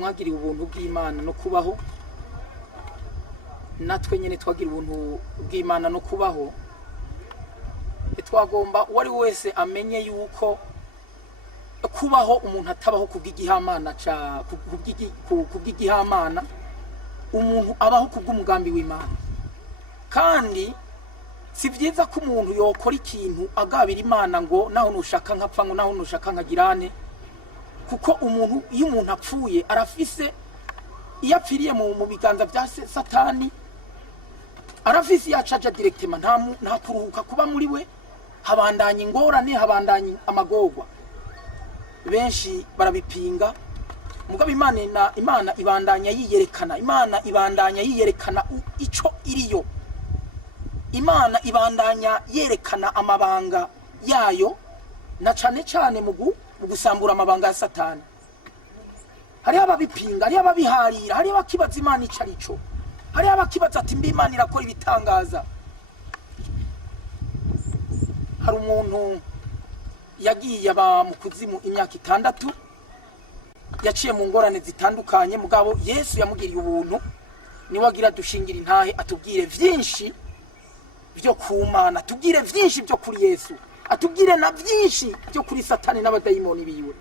mwagiriye ubuntu bw'Imana no kubaho, natwe nyene twagira ubuntu bw'Imana no kubaho. Twagomba uwari wese amenye yuko kubaho umuntu atabaho kubw'igihamana kubw'igihamana, umuntu abaho kubw'umugambi w'Imana. Kandi si vyiza ko umuntu yokora ikintu agabira Imana ngo naho nushaka nkapfa, ngo naho nushaka nkagirane, kuko umuntu iyo umuntu apfuye arafise, iyo apfiriye mu biganza bya Satani arafise yacaja directement, nta kuruhuka kuba muri we, habandanya ingorane, habandanya amagorwa. Benshi barabipinga, mugabo Imana ibandanya yiyerekana, Imana ibandanya yiyerekana ico iriyo. Imana ibandanya yerekana amabanga yayo, na cane cane mu gusambura amabanga ya Satani. Hari ababipinga, hari ababiharira, hari abakibaza Imana icarico, hari abakibaza ati mbi Imana irakora ibitangaza. Hari umuntu yagiye aba mu kuzimu imyaka 6, yaciye mu ngorane zitandukanye, mugabo Yesu yamugiriye ubuntu, niwe agira dushingira intahe atubwire vyinshi byo kumana, atubwire vyinshi byo kuri Yesu, atubwire na vyinshi byo kuri Satani n'abadayimoni biwe.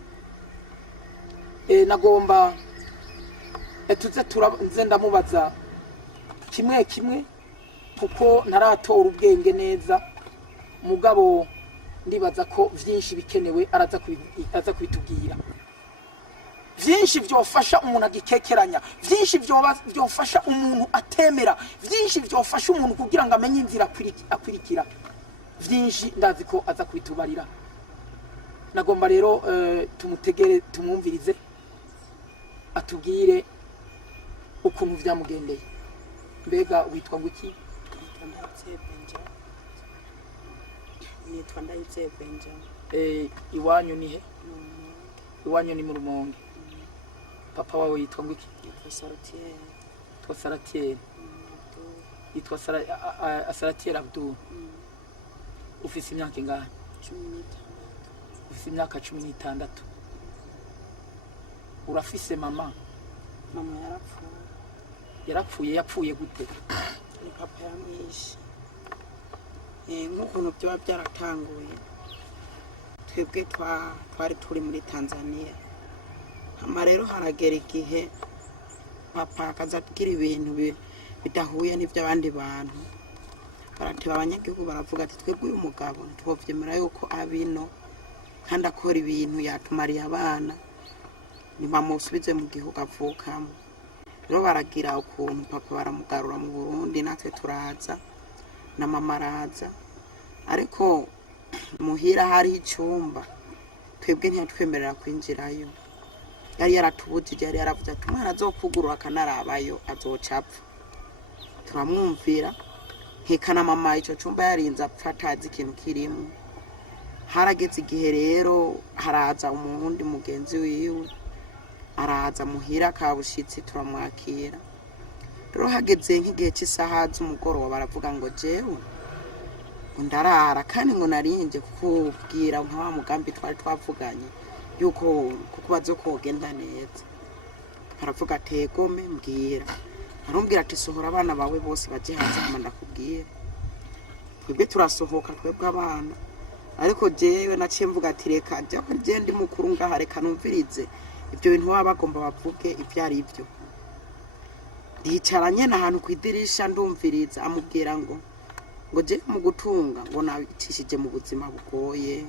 Nagomba tuze turanze ndamubaza kimwe kimwe, kuko ntaratora ubwenge neza, mugabo ndibaza ko vyinshi bikenewe araza kubitubwira. Vyinshi vyofasha umuntu agikekeranya, vyinshi vyofasha umuntu atemera, vyinshi vyofasha umuntu kugira ngo amenye inzira akwirikira. Vyinshi ndazi ko aza kubitubarira. Nagomba rero tumutegere, tumwumvirize, atubwire ukuntu vyamugendeye. Mbega witwa nguki? Nitwa Nashyize Benja. Iwanyu ni he? Iwanyu ni mu Rumonge. Papa wawe yitwa nguki? Yitwa Saratiel. Yitwa Saratiel Abdul. Ufise imyaka ingahe? 16. Ufise imyaka 16. Urafise mama? Mama yarapfuye. Yapfuye gute? Ni papa yamwishe. Nk'ukuntu byo byaratanguye, twebwe twari turi muri Tanzania. Hama rero haragera igihe papa akazabwira ibintu bidahuye n'ibyo abandi bantu. Baratiba abanyagihugu baravuga ati twebwe uyu mugabo ntitwovyemera yuko abino kandi akora ibintu yatumariye abana, nibamusubize mu gihugu avukamo. Rero baragira ukuntu papa baramugarura mu Burundi, natwe turaza na mama araza, ariko muhira hari icumba twebwe ntiyatwemerera kwinjirayo. Yari yaratubujije, yari yaravuze ati umwana azokugurura akanarabayo azocapfa. turamwumvira nkekana mama ico cumba yarinze apfa atazi ikintu kirimo. Harageze igihe rero haraza umurundi mugenzi wiwe araza muhira kabushitsi turamwakira. Rero hageze nk'igihe cy'isaha z'umugoroba baravuga ngo jewe ndarara kandi ngo narinje kukubwira nka wa mugambi twari twavuganye yuko kukubazo kogenda neza. Aravuga ategome mbwira. Arambwira ati sohora abana bawe bose baje hanze hama ndakubwira. Twebwe turasohoka twebwe abana. Ariko jewe naciye mvuga ati reka jya ko je ndi mukuru ngaha reka numvirize ibyo bintu baba bagomba bavuge ibyo ari byo. Ndicaranye n'ahantu kwidirisha ndumviriza amubwira ngo je mu gutunga ngo nabicishije mu buzima bugoye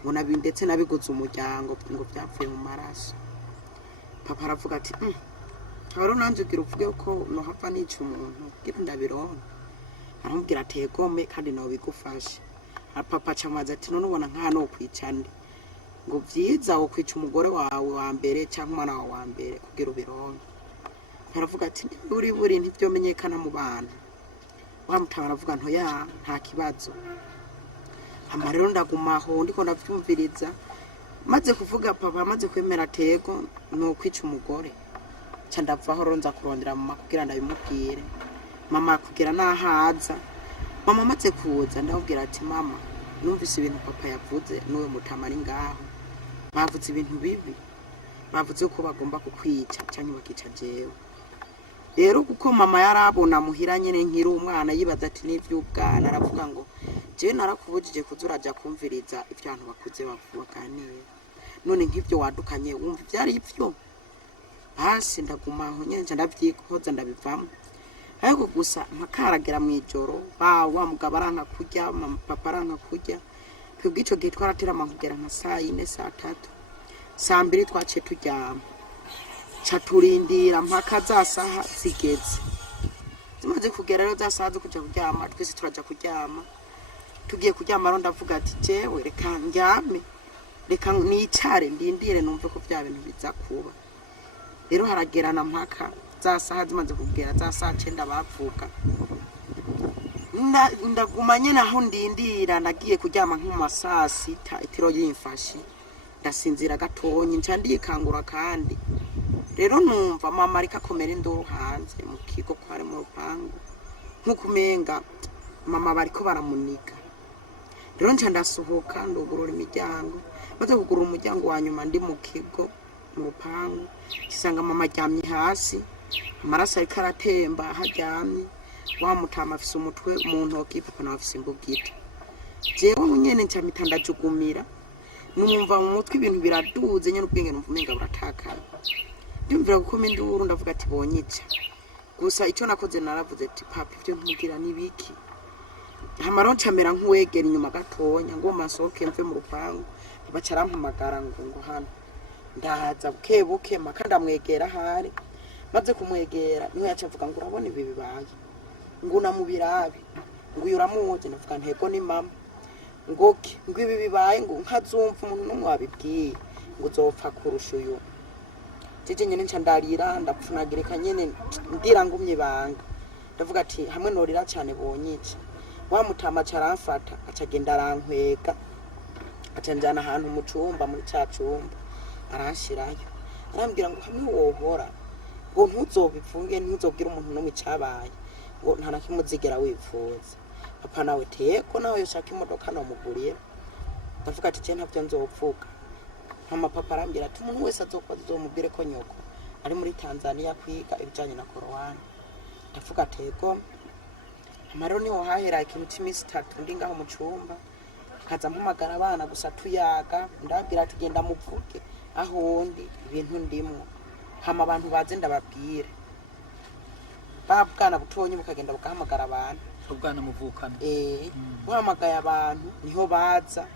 ngo nabi ndetse nabiguze umuryango ngo byapfuye mu maraso. Papa aravuga ati haro nanje ugira uvuge ko no hapfa n'icyo umuntu kugira ndabironka. Arambwira ati egome kandi nawe bigufashe. Papa chamaza ati none ubona nka no kwicande ngo byiza wo kwica umugore wawe wa mbere cyangwa umwana wawe wa mbere kugira ubironke. Aravuga ati buri ntibyo menyekana mu bantu. Wamutaba aravuga nto ya nta kibazo. Hama rero ndagumaho ndiko ndavyumviriza maze kuvuga papa maze kwemera tego no kwica umugore. Ca ndavaho ronza kurondera mama kugira ndabimubwire. Mama kugira nahaza. Mama maze kuza ndabwira ati mama numvise ibintu papa yavuze n'uwe mutamari ngaho. Bavuze ibintu bibi. Bavuze ko bagomba kukwica cyangwa bakica jewe. Rero kuko mama yarabona muhira nyene nkiri umwana yibaza ati n'ivy'ubwana aravuga ngo je narakubujije kuzuraja kumviriza ivyantu bakuze bavuganira. None nk'ivyo wadukanye wumva byari ivyo. Hasi ndagumaho nyene ndavyikoza ndabivamo. Ariko gusa makaragera mwijoro wa mugabo aranka kurya papa aranka kurya. Twebwe ico gihe twaratera amahugera nka saa 4 saa 3 saa 2 twaciye turyama. Chaturindira mpaka za saha zigeze. Zimaze kugera rero za saha zo kuja kuryama twese turaja kuryama. Tugiye kuryama ro ndavuga ati jewe reka njyame. Reka nicare ndindire numve ko bya bintu biza kuba. Rero haragerana mpaka za saha zimaze kugera za saha 9 bavuga. Ndagumanye naho ndindira ndagiye kuryama nk'uma saa 6 itiro yimfashi. Ndasinzira gatonyi nca ndikangura kandi. Rero numva mama ariko komera induru hanze mu kigo kwari mu rupangu nkukumenga mama bariko baramuniga. Rero nca ndasohoka ndugurura imiryango maze kugurura umuryango wa nyuma ndi mu kigo mu rupangu kisanga mama aryamye hasi amaraso ariko aratemba haryamye wa mutama afise umutwe mu ntoki papa nawe afise imbugita. Jewe nyene nca mitandajugumira numva mu mutwe ibintu biraduze nyene ubwenge numva umenga buratakara. Ndumvira gukoma induru ndavuga ati bonyica. Gusa ico nakoze naravuze ati papa ivyo ntugira nibiki. Hamaro ncamera nk'uwegera inyuma gatonya ngo masohoke mve mu rupangu. Baca arampamagara ngo hano. Ndahaza bukebuke makanda mwegera hari. Maze kumwegera niho yacavuga ngo urabona ibi bibaye. Ngo namubirabe. Ngo uramuze navuga ntego ni mama. Ngo ibi bibaye ngo nkazumva umuntu numwe wabibwiye ngo uzopfa kurusha uyu. Jeje nyene ncandalira ndapfunagireka nyene ndira ngumye banga. Ndavuga ati hamwe norira cyane bonyica. Wa mutama caramfata acagenda arankwega. Acanjana ahantu mu cumba muri ca cumba. Arashirayo. Arambwira ngo hamwe wohora ngo ntuzobipfunge ntuzobwira umuntu no micabaye. Ngo nta nakimuzigera wifuza. Papa nawe teko nawe yoshaka imodoka no mugurira. Ndavuga ati je ntavyo nzopfuka. Mama papa arambira ati umuntu wese azomubwire ko nyoko ari muri Tanzania kwiga ibijanye na korowani. Ndavuga teko amarero niho hahera ikintu cy'imisi 3 ndi ngaho mu cumba kaza mpamagara abana gusa tuyaga ndabwira tugenda muvuge aho ndi ibintu ndimwo hama abantu baze ndababwire babwana butonye bukagenda bukahamagara abantu ubwana muvukana muhamagaye abantu niho baza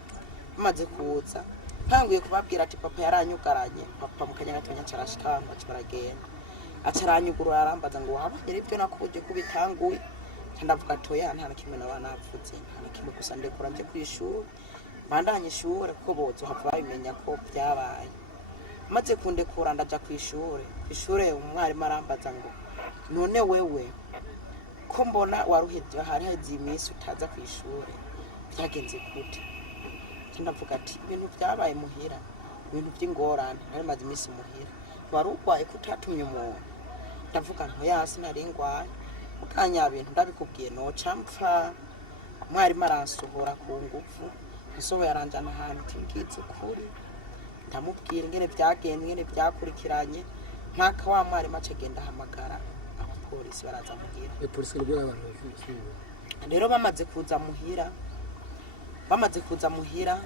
bamaze kuza ntanguye kubabwira ati papa yaranyugaranye papa mukanyagatonya carashikamba kibaragenda acaranyugurura arambaza ngo wabagera ibyo nakubuje kubitanguye ndavuga toya nta nakimwe nabana apfutse nta nakimwe gusa ndekora nje kwishura bandanye ishure kuko bozo hava bimenya ko byabaye maze kundekura ndaja kwishuri umwarimu arambaza ngo none wewe ko mbona waruheze hari hazi iminsi utaza ku ishuri byagenze gute ndavuga ati ibintu byabaye muhira ibintu by'ingorane nari maze iminsi muhira warugwaye kutatumye umuntu ndavuga nto yasi naringwaye mukanya bintu ndabikubwiye no campfa mwari maransohora ku ngufu nsoho yaranjana ahantu timbwize kuri ndamubwira ingene byagenze ingene byakurikiranye mpaka wa mwari mace genda hamagara abapolisi baraza muhira polisi rero abantu rero bamaze kuza muhira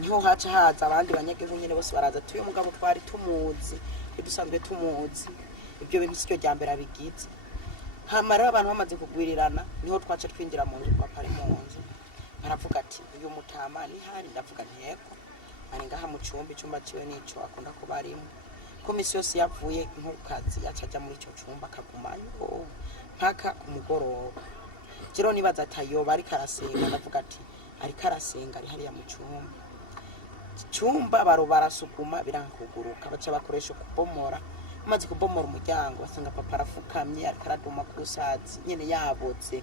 niho haca haza abandi banyagihugu nyene bose baraza tuyo mugabo twari tumuzi dusanzwe tumuzi ibyo bintu sicyo ryambere abigize hamara abantu bamaze kugwirirana niho twaca twinjira mu nzu kwa pare mu nzu baravuga ati uyu mutama ni hari ndavuga nteko ari ngaha mu cyumba ciwe nico akunda kuba arimo komisi yose yavuye nkukazi yacaja muri ico cyumba akagumanyo mpaka ku mugoroba jero nibaza atayoba ari karasenga ndavuga ati ari karasenga ari hariya mu cyumba baro barasukuma birankuguruka baca bakoresha kubomora amaze kubomora umuryango basanga papa arafukamye ari karaduma ku rusazi nyene yabotse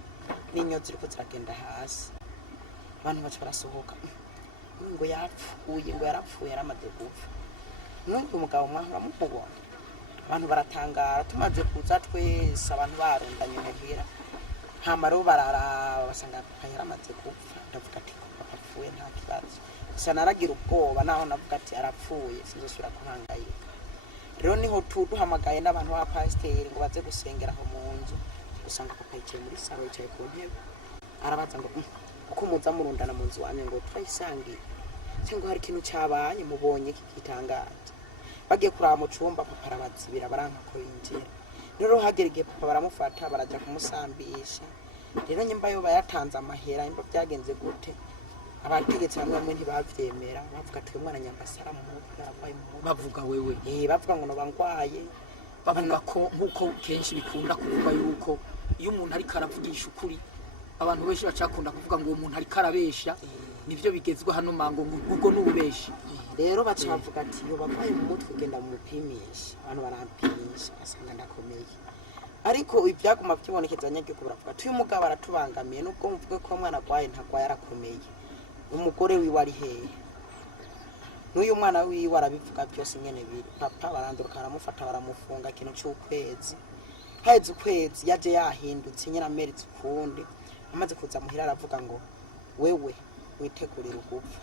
n'inyo ziriko ziragenda hasi abantu baca barasohoka ngo yarapfuye aramaze gupfa n'undi umugabo mwahora mukubona abantu baratangara tumaze kuza twese abantu barundanye muhira hama rero barara basanga papa yaramaze gupfa ndavuga ati papa apfuye nta kibazo gusa naragira ubwoba naho navuga ati arapfuye sinzosubira kuhangayika rero niho duhamagaye n'abantu ba pasiteri ngo baze gusengera aho mu nzu usanga papa yicaye muri saro yicaye ku ntebe arabaza ngo uko muza murundana mu nzu wanyu ngo turayisangiye cyangwa hari ikintu cyabaye mubonye kigitangaje bagiye kuraba mu cyumba papa arabazibira baranka ko yinjira rero hagerege papa baramufata baraja kumusambisha rero nyimba yo bayatanze amahera imba byagenze gute abategetse bamwe ntibavyemera bavuga ati umwana nyambasara mu mutwe abaye mu bavuga wewe bavuga ngo no bangwaye bavuga ko nkuko kenshi bikunda kuvuga yuko iyo umuntu ari karavugisha ukuri abantu benshi bacakunda kuvuga ngo umuntu ari karabesha nivyo bigezwe hano mango ngo n'ububeshi rero baca bavuga ati yo babaye mu mutwe genda mu mupimisha abantu barampimisha asanga ndakomeye ariko ibyaguma byibonekeza nyagiko baravuga ati uyu mugabo aratubangamiye nubwo mvuge ko umwana gwaye ntagwaye arakomeye umugore wiwe ari hehe n'uyu mwana wiwe arabivuga byose nyene biri papa baranduruka baramufata baramufunga ikintu cy'ukwezi haheze ukwezi yaje yahindutse nyina ameritse ukundi amaze kuza muhira aravuga ngo wewe witegurira ugupfa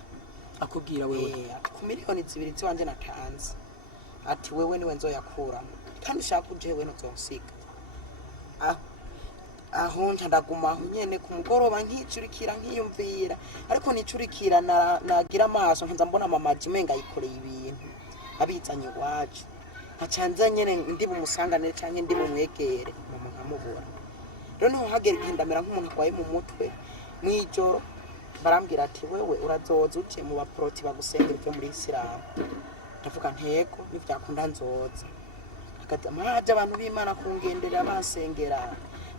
akubwira wewe ati ku miliyoni 2 ziwanje natanze ati wewe niwe nzoyakuramo kandi ushaka uje wewe ntuzosiga aho ndaguma nyene ku mugoroba nkicurikira nkiyumvira ariko nicurikira nagira amaso nkanza mbona mama Jime ngayikoreye ibintu abizanye wacu nkacanza nyene ndi bumusanganire canke ndi bumwegere mama nkamubura rero niho hagera igendamera nk'umuntu kwaye mu mutwe mwijoro barambwira ati wewe urazoza uje mu baproti bagusengera byo muri Islam ndavuga ntego nivyakunda nzoza hagati amaje abantu b'Imana kungenderera basengera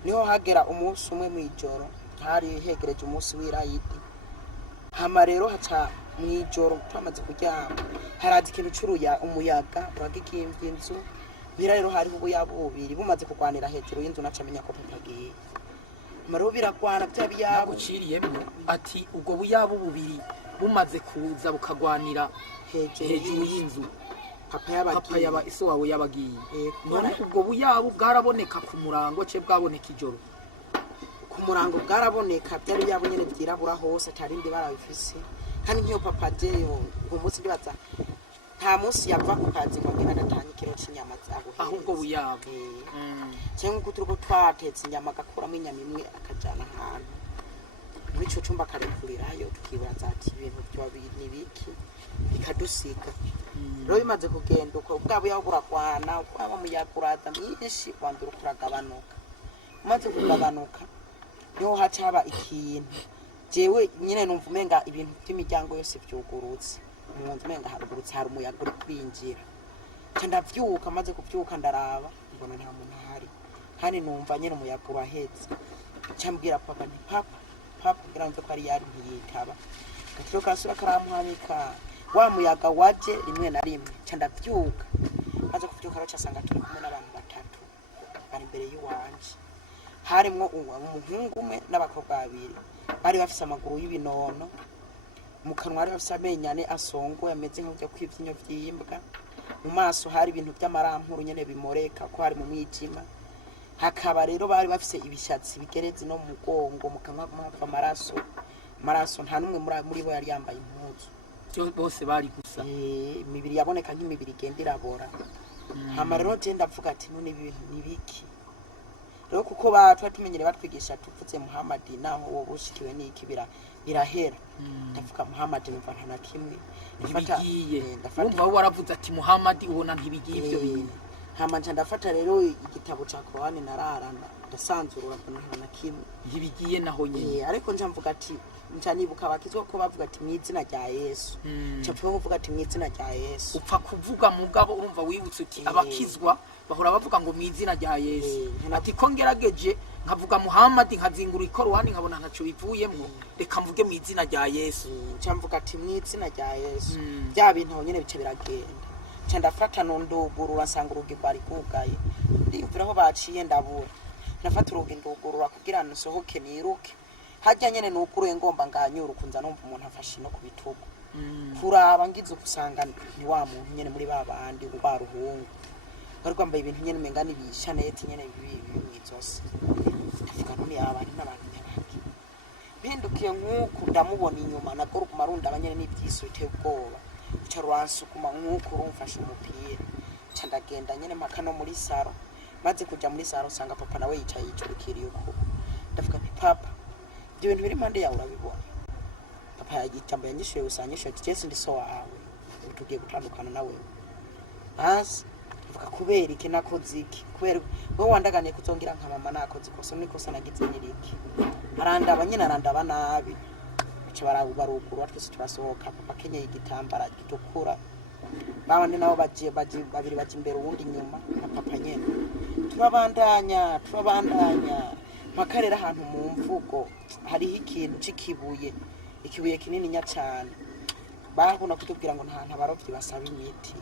niho hagera umunsi umwe mwijoro hari hegereje umunsi w'irayidi hama rero haca mwijoro twamaze kuryama harazi ikintu curuya umuyaga uragikimvye inzu bira rero hari ubuyabu bubiri bumaze kugwanira hejuru y'inzu nacamenya ko papagiye maro biragwana bya byabu uciriyemo ati ubwo buyabu bubiri bumaze kuza bukagwanira hejuru y'inzu papa yaba iso wawe yabagiye none ubwo buyabu bwaraboneka ku murango ce bwaboneka ijoro ku murango bwaraboneka byari yabo nyene byirabura hose atarindi barabifise kandi nkiyo papa jeyo umunsi ndibaza nta munsi yava ku kazi ngo ngena gatanye kiro cy'inyama zabo ahubwo buyabu cyangwa kuturuko twatetse inyama gakuramo inyama imwe akajana ahantu muri ico cumba karekurirayo tukibaza ati ibintu byo nibiki bikadusiga rero bimaze kugenda uko bwabo yaguragwana kwaba muyaguraza myinshi kwandura kuragabanuka umaze kugabanuka niho hacaba ikintu jewe nyine numva umenga ibintu by'imiryango yose byugurutse umuntu umenga harugurutse hari umuyaga uri kwinjira ndavyuka maze kuvyuka ndaraba mbona nta muntu ahari kandi numva nyine umuyaga urahetse cyambwira papa nti papa ngiranze ko ari yari ntiyitaba gatiro kasura karamuhanika wa muyaga waje rimwe na rimwe ndavyuka maze kuvyuka rero cyasanga turi kumwe n'abantu batatu bari imbere y'uwanje harimo umuhungu umwe n'abakobwa babiri bari bafise amaguru y'ibinono mu kanwa bari bafise amenyane asongo yameze nk'ujya kwivyinyo vyimbwa mu maso hari ibintu by'amarampuru nyene bimoreka ko hari mu mwijima hakaba rero bari bafise ibishatsi bigeretse no mu mugongo mu kanwa hava amaraso nta numwe muri bo yari yambaye impuzu bose bari gusa imibiri yaboneka nk'imibiri igenda irabora hama rero je ndavuga ati none ibintu nibiki rero kuko batwa tumenyere batwigisha tuvuze Muhammad naho wo bushikiwe n'iki birahera ndavuga Muhammad numva nta na kimwe ndafata umva waravuze ati Muhammad ubona ntibigiye ibyo bintu hama ndafata rero igitabo ca Korani nararana ndasanzurura mbona nta na kimwe ntibigiye naho nyene ariko mvuga ati nibuka bakizwa ko bavuga ati mwizina rya Yesu cyo kuvuga ati mwizina rya Yesu upfa kuvuga mugabo urumva wibutse uti abakizwa bahora bavuga ngo mwizina rya Yesu ati ko ngerageje nkavuga Muhammad nkazingura ikorwani nkabona ntaco bivuyemo reka mvuge mwizina rya Yesu mvuga ati mwizina rya Yesu bya bintu nyene bice biragenda ndafata nondugurura nsanga urugi rwari kugaye ndimvira aho baciye ndabura nafata urugi ndugurura kugira ngo nsohoke niruke hajya nyene nukuruye ngomba nganyura kunza numva umuntu afashe no kubitugu kuraba ngize kusanga ni wa muntu nyene muri babandi rubaruhungu bari kwambaye ibintu nyene mengana ibishaneti nyene bimwizose ndavuga none abantu n'abantu nyabaki bindukiye nk'uku ndamubona inyuma nagoro kumarunda abanyene n'ibyiso biteye ubwoba cyaruansukuma nk'uko urumfashe umupira ndagenda nyene mpaka no muri saro maze kuja muri saro sanga papa nawe yicaye yicurukiriye uko ndavuga nti papa ibyo bintu biri impande yawe urabibona papa yagitambaye nyishuye usanyishuye cyese ndi so wawe tugiye gutandukana nawe basi ndavuga kubera iki nakoze iki kubera wowe wandaganiye kuzongira nka mama nakoze koso nikosa nagize nyiriki arandaba nyine arandaba nabi baruguru twese turasohoka papa Kenya igitambara gitukura babandi nabo bagiye babiri baje imbere uwundi nyuma na papa nyene turabandanya makarera ahantu mu mvugo hari ikintu ikibuye kinini nya cyane bahuna kutubwira ngo nta abarovyi basaba imiti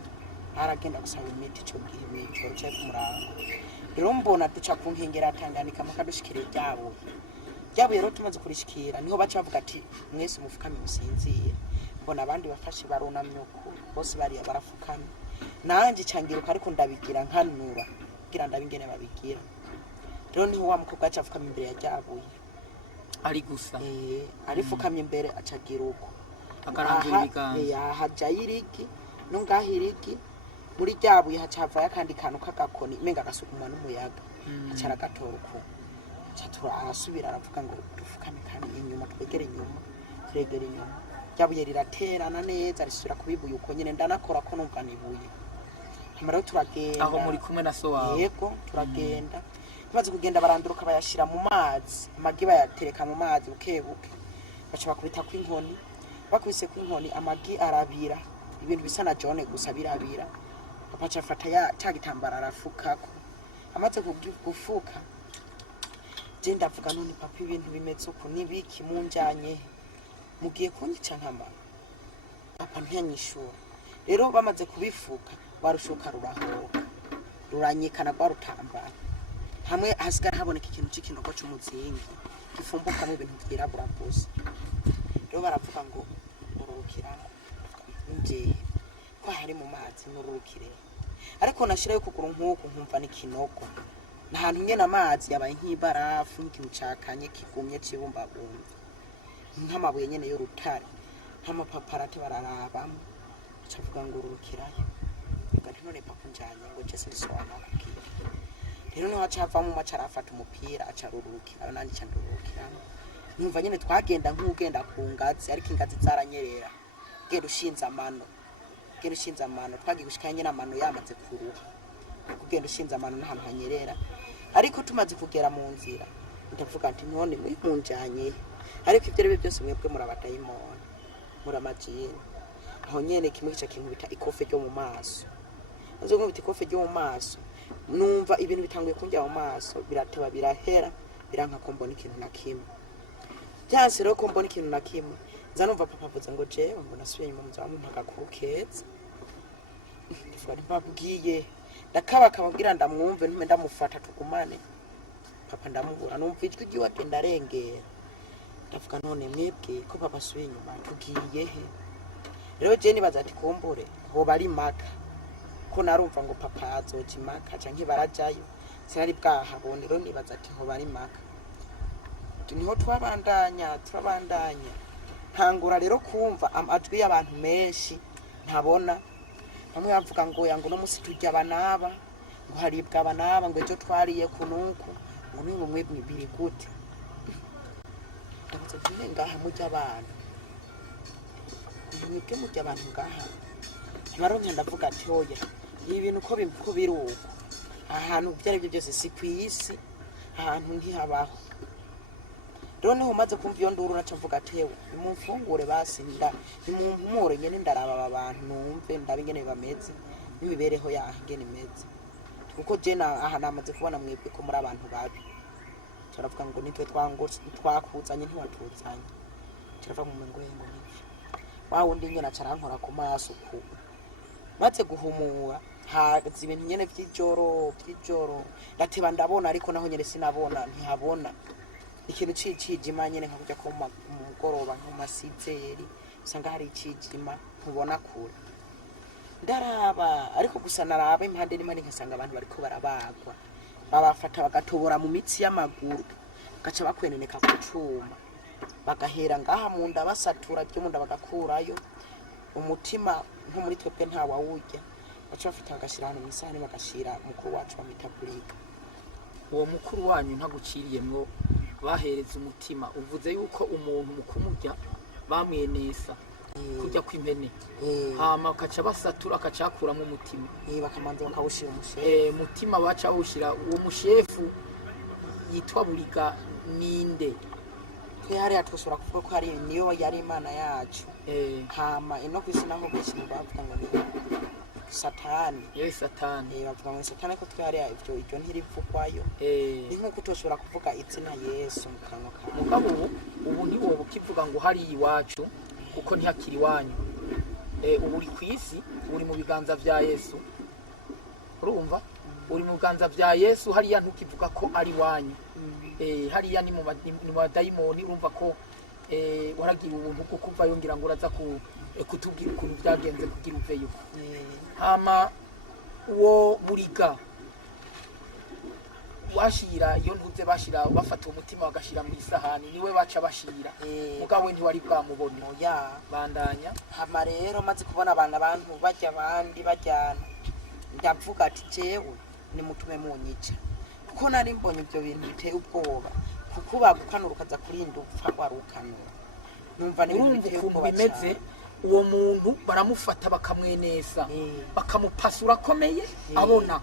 aragenda gusaba imiti cyo gihe cyo cyo Muraho rero mbona duca ku nkengera Tanganyika makadushikire ryabo rero tumaze kurishikira niho baca bavuga ati mwese mufukame musinziye mbona abandi bafashe barunamye uko bose bari barafukame nanje cangiruka ariko ndabigira nkanura kugira ndabingene babigira rero niho wa mukobwa acafukama imbere yajabuye ari gusa arifukamye imbere acagira uko akarambura ibiganza haja yiriki nungahiriki muri ryabuye hacava yakandi kantu kagakoni menga gasukuma n'umuyaga acara gatora uko asubira aravuga ngo dufukame kandi inyuma twegere inyuma turegere inyuma ryabuye riraterana neza risubira kubibuye uko nyene ndanakora ko numva nibuye hamara turagenda aho muri kumwe na so wawe yego turagenda tumaze kugenda baranduruka bayashira mu mazi amagi bayatereka mu mazi bukebuke baca bakubita kw'inkoni bakubise kw'inkoni amagi arabira ibintu bisa na jone gusa birabira papa afata cyagitambara arafukako amaze kufuka jenda vuga none papa ibintu bimetse uko nibiki munjanye mugiye kunyica nkama papa ntanyishura rero bamaze kubifuka barushoka rurahoka ruranyikana rwarutambara hamwe hasigara haboneka ikintu cy'ikinogo cy'umuzingi gifumbukamo ibintu byirabura gusa rero baravuga ngo ururukirana nje ko hari mu mazi n'ururukire ariko nashirayo kuguru nk'uko nkumva n'ikinogo ntahantu nyene amazi yabaye nk'ibarafu nkimucakanye kigumye cibumbabumva nk'amabuye nyene yo rutare nk'amapaparate bararabamo cavuga ngo urukirayo ngati none papa njanye ngo je sindisobanura kugira rero no acava mu macara afata umupira acarurukira nandi candurukira numva nyene twagenda nk'ugenda ku ngazi ariko ingazi zaranyerera genda ushinza amano twagiye gushikanye n'amano yamaze kuruha kugenda ushinza amano n'ahantu hanyerera ariko tumaze kugera mu nzira ndavuga nti none muri munjanye ariko ibyo rebe byose mwebwe murabadayimoni muramajini aho nyene kimwe kica kinkubita ikofe ryo mu maso nzo nkubita ikofe ryo mu maso numva ibintu bitanguye kunjya mu maso birateba birahera biranka ko mbona ikintu na kimwe byanse rero ko mbona ikintu na kimwe nza numva papa avuze ngo jewe ngo nasubiye nyuma muzamu mpagakuru keza ndivuga ntibabwiye ndakaba kababwira ndamwumve ntume ndamufata tugumane papa ndamubura numva ijwi ryiwe agenda arengera ndavuga none mwebwe ko papa asubiye inyuma tugiye he rero je nibaza ati kumbure hoba ari maka ko narumva ngo papa azoja imaka canke barajayo sinari bwahabone rero nibaza ati hoba ari maka niho turabandanya ntangura rero kumva amajwi y'abantu menshi ntabona bamwe bavuga ngo yango no musi tujya abanaba ngo haribwa abanaba ngo ejo twariye kunuku ngo ni mwe biri gute ndavuze nti ngaha mujya abantu mwebwe mujya abantu ngaha baronke ndavuga ati hoya ibintu ko biruko ahantu byari byo byose si kwisi ahantu ngihabaho rone humaze kumva iyo nduru naca mvuga tewe nimumfungure basi nimumpumure nyene ndaraba aba bantu numve ndabe ingene bameze n'imibereho yaho ingene imeze kuko je aha namaze kubona mwebwe ko muri abantu babi turavuga ngo nitwe twakuzanye ntiwatuzanye turava mu ngo nivyo wa wundi nyene acarankora ku maso ku maze guhumura hazi ibintu nyene vy'ijoro ndateba ndabona ariko naho nyene sinabona ntihabona ikintu cijima nyene nka kujya ko mugoroba nko masizeri usanga hari cijima nkubona kure ndaraba ariko gusa naraba impande n'imani nkasanga abantu bariko barabagwa babafata bagatobora mu mitsi y'amaguru gaca bakweneneka ku cuma bagahera ngaha mu nda basatura byo mu nda bagakurayo umutima nko muri twebwe nta wawurya baca bafata bagashira hano misahani bagashira mukuru wacu bamita burika uwo mukuru wanyu ntaguciriyemwo bahereza umutima uvuze yuko umuntu mukumurya bamwenesa kujya kw'impene hama kaca basatura kacakuramo umutima bakamanza bakawushira umushefu mutima baca bawushira uwo mushefu yitwa buriga ninde hari atwusura kuvuga ko hari niyo yari Imana yacu hama ino kwisi naho benshi bavuga ngo ni Satani Satani bavuga ngo Satani ko twari ivyo ntirivugwayo ni nkuko utoshobora kuvuga izina Yesu mu kanwa kawe mugabo ubu ni wowe ukivuga ngo hari iwacu kuko ntihakiri wanyu ubu uri kwisi uri mu biganza vya Yesu urumva uri mu biganza vya Yesu hariya ntukivuga ko ari wanyu hariya ni mu badayimoni urumva ko waragira ubuntu bwo kuva yongera ngo uraza kutubwira ukuntu byagenze kugira uveyo hama uwo buriga washira iyo ntuze bashira bafata umutima bagashira mu isahani niwe baca bashira mugabo ntiwari bwamubona bandanya hama rero maze kubona abantu bajya abandi bajyana ndavuga ati jewe ni mutume munyica kuko nari mbonye ibyo bintu biteye ubwoba kuko bagukanura ukaza kurinda upfa warukanura numva n'ibintu biteye ubwoba bimeze uwo muntu baramufata bakamwenesa bakamupasura akomeye abona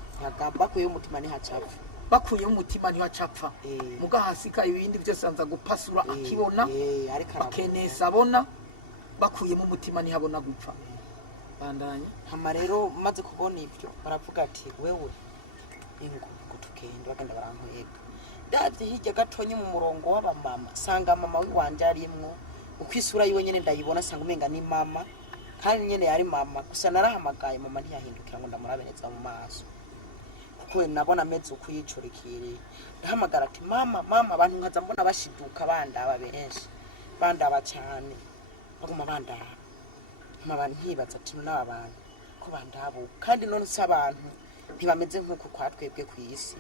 bakuye umutima ntihacapfa bakuye umutima ntihacapfa mugahasika ibindi byose anza gupasura akibona akenesa abona bakuye mu mutima ntihabona gupfa bandanya hama rero maze kubona ibyo baravuga ati wewe ingo tugenda bagenda barankwega davye hirya gatonye mu murongo w'abamama sanga mama w'iwanje arimwo ukwisura yiwe nyene ndayibona sanga umenga ni mama kandi nyene yari mama gusa narahamagaye mama ntiyahindukira ngo ndamurabeneza mu maso kuko nabona ameze ukuyicurikire ndahamagara ati mama abantu nkaza mbona bashiduka bandaba benshi bandaba cyane baguma bandaba mama ntibaza ati n'abantu ko bandabo kandi none se abantu ntibameze nk'uko kwatwebwe ku isi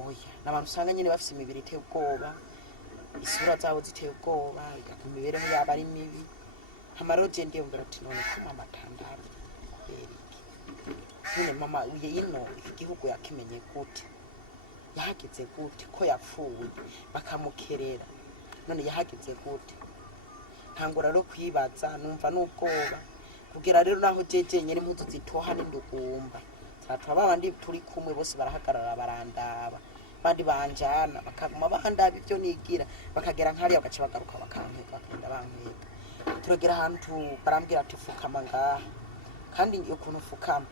oya n'abantu usanga nyine bafite imibiri iteye ubwoba isura zabo ziteye ubwoba imibereho yabo ari mibi hamaro je ndiyumvira ati none ko mama atandara none mama uye ino igihugu yakimenye gute yahageze gute ko yapfuye bakamukerera none yahageze gute ntangura rero kwibaza numva n'ubwoba kugira rero naho jeje nyene impuzu zitoha n'indugumba babandi turi kumwe bose barahagarara barandaba bandi banjana bakaguma bandaba ibyo nigira bakagera nkariya bagaca bagaruka bakankeka bakenda bankeka turagera ahantu barambwira ati fukama ngaha kandi ukuntu fukama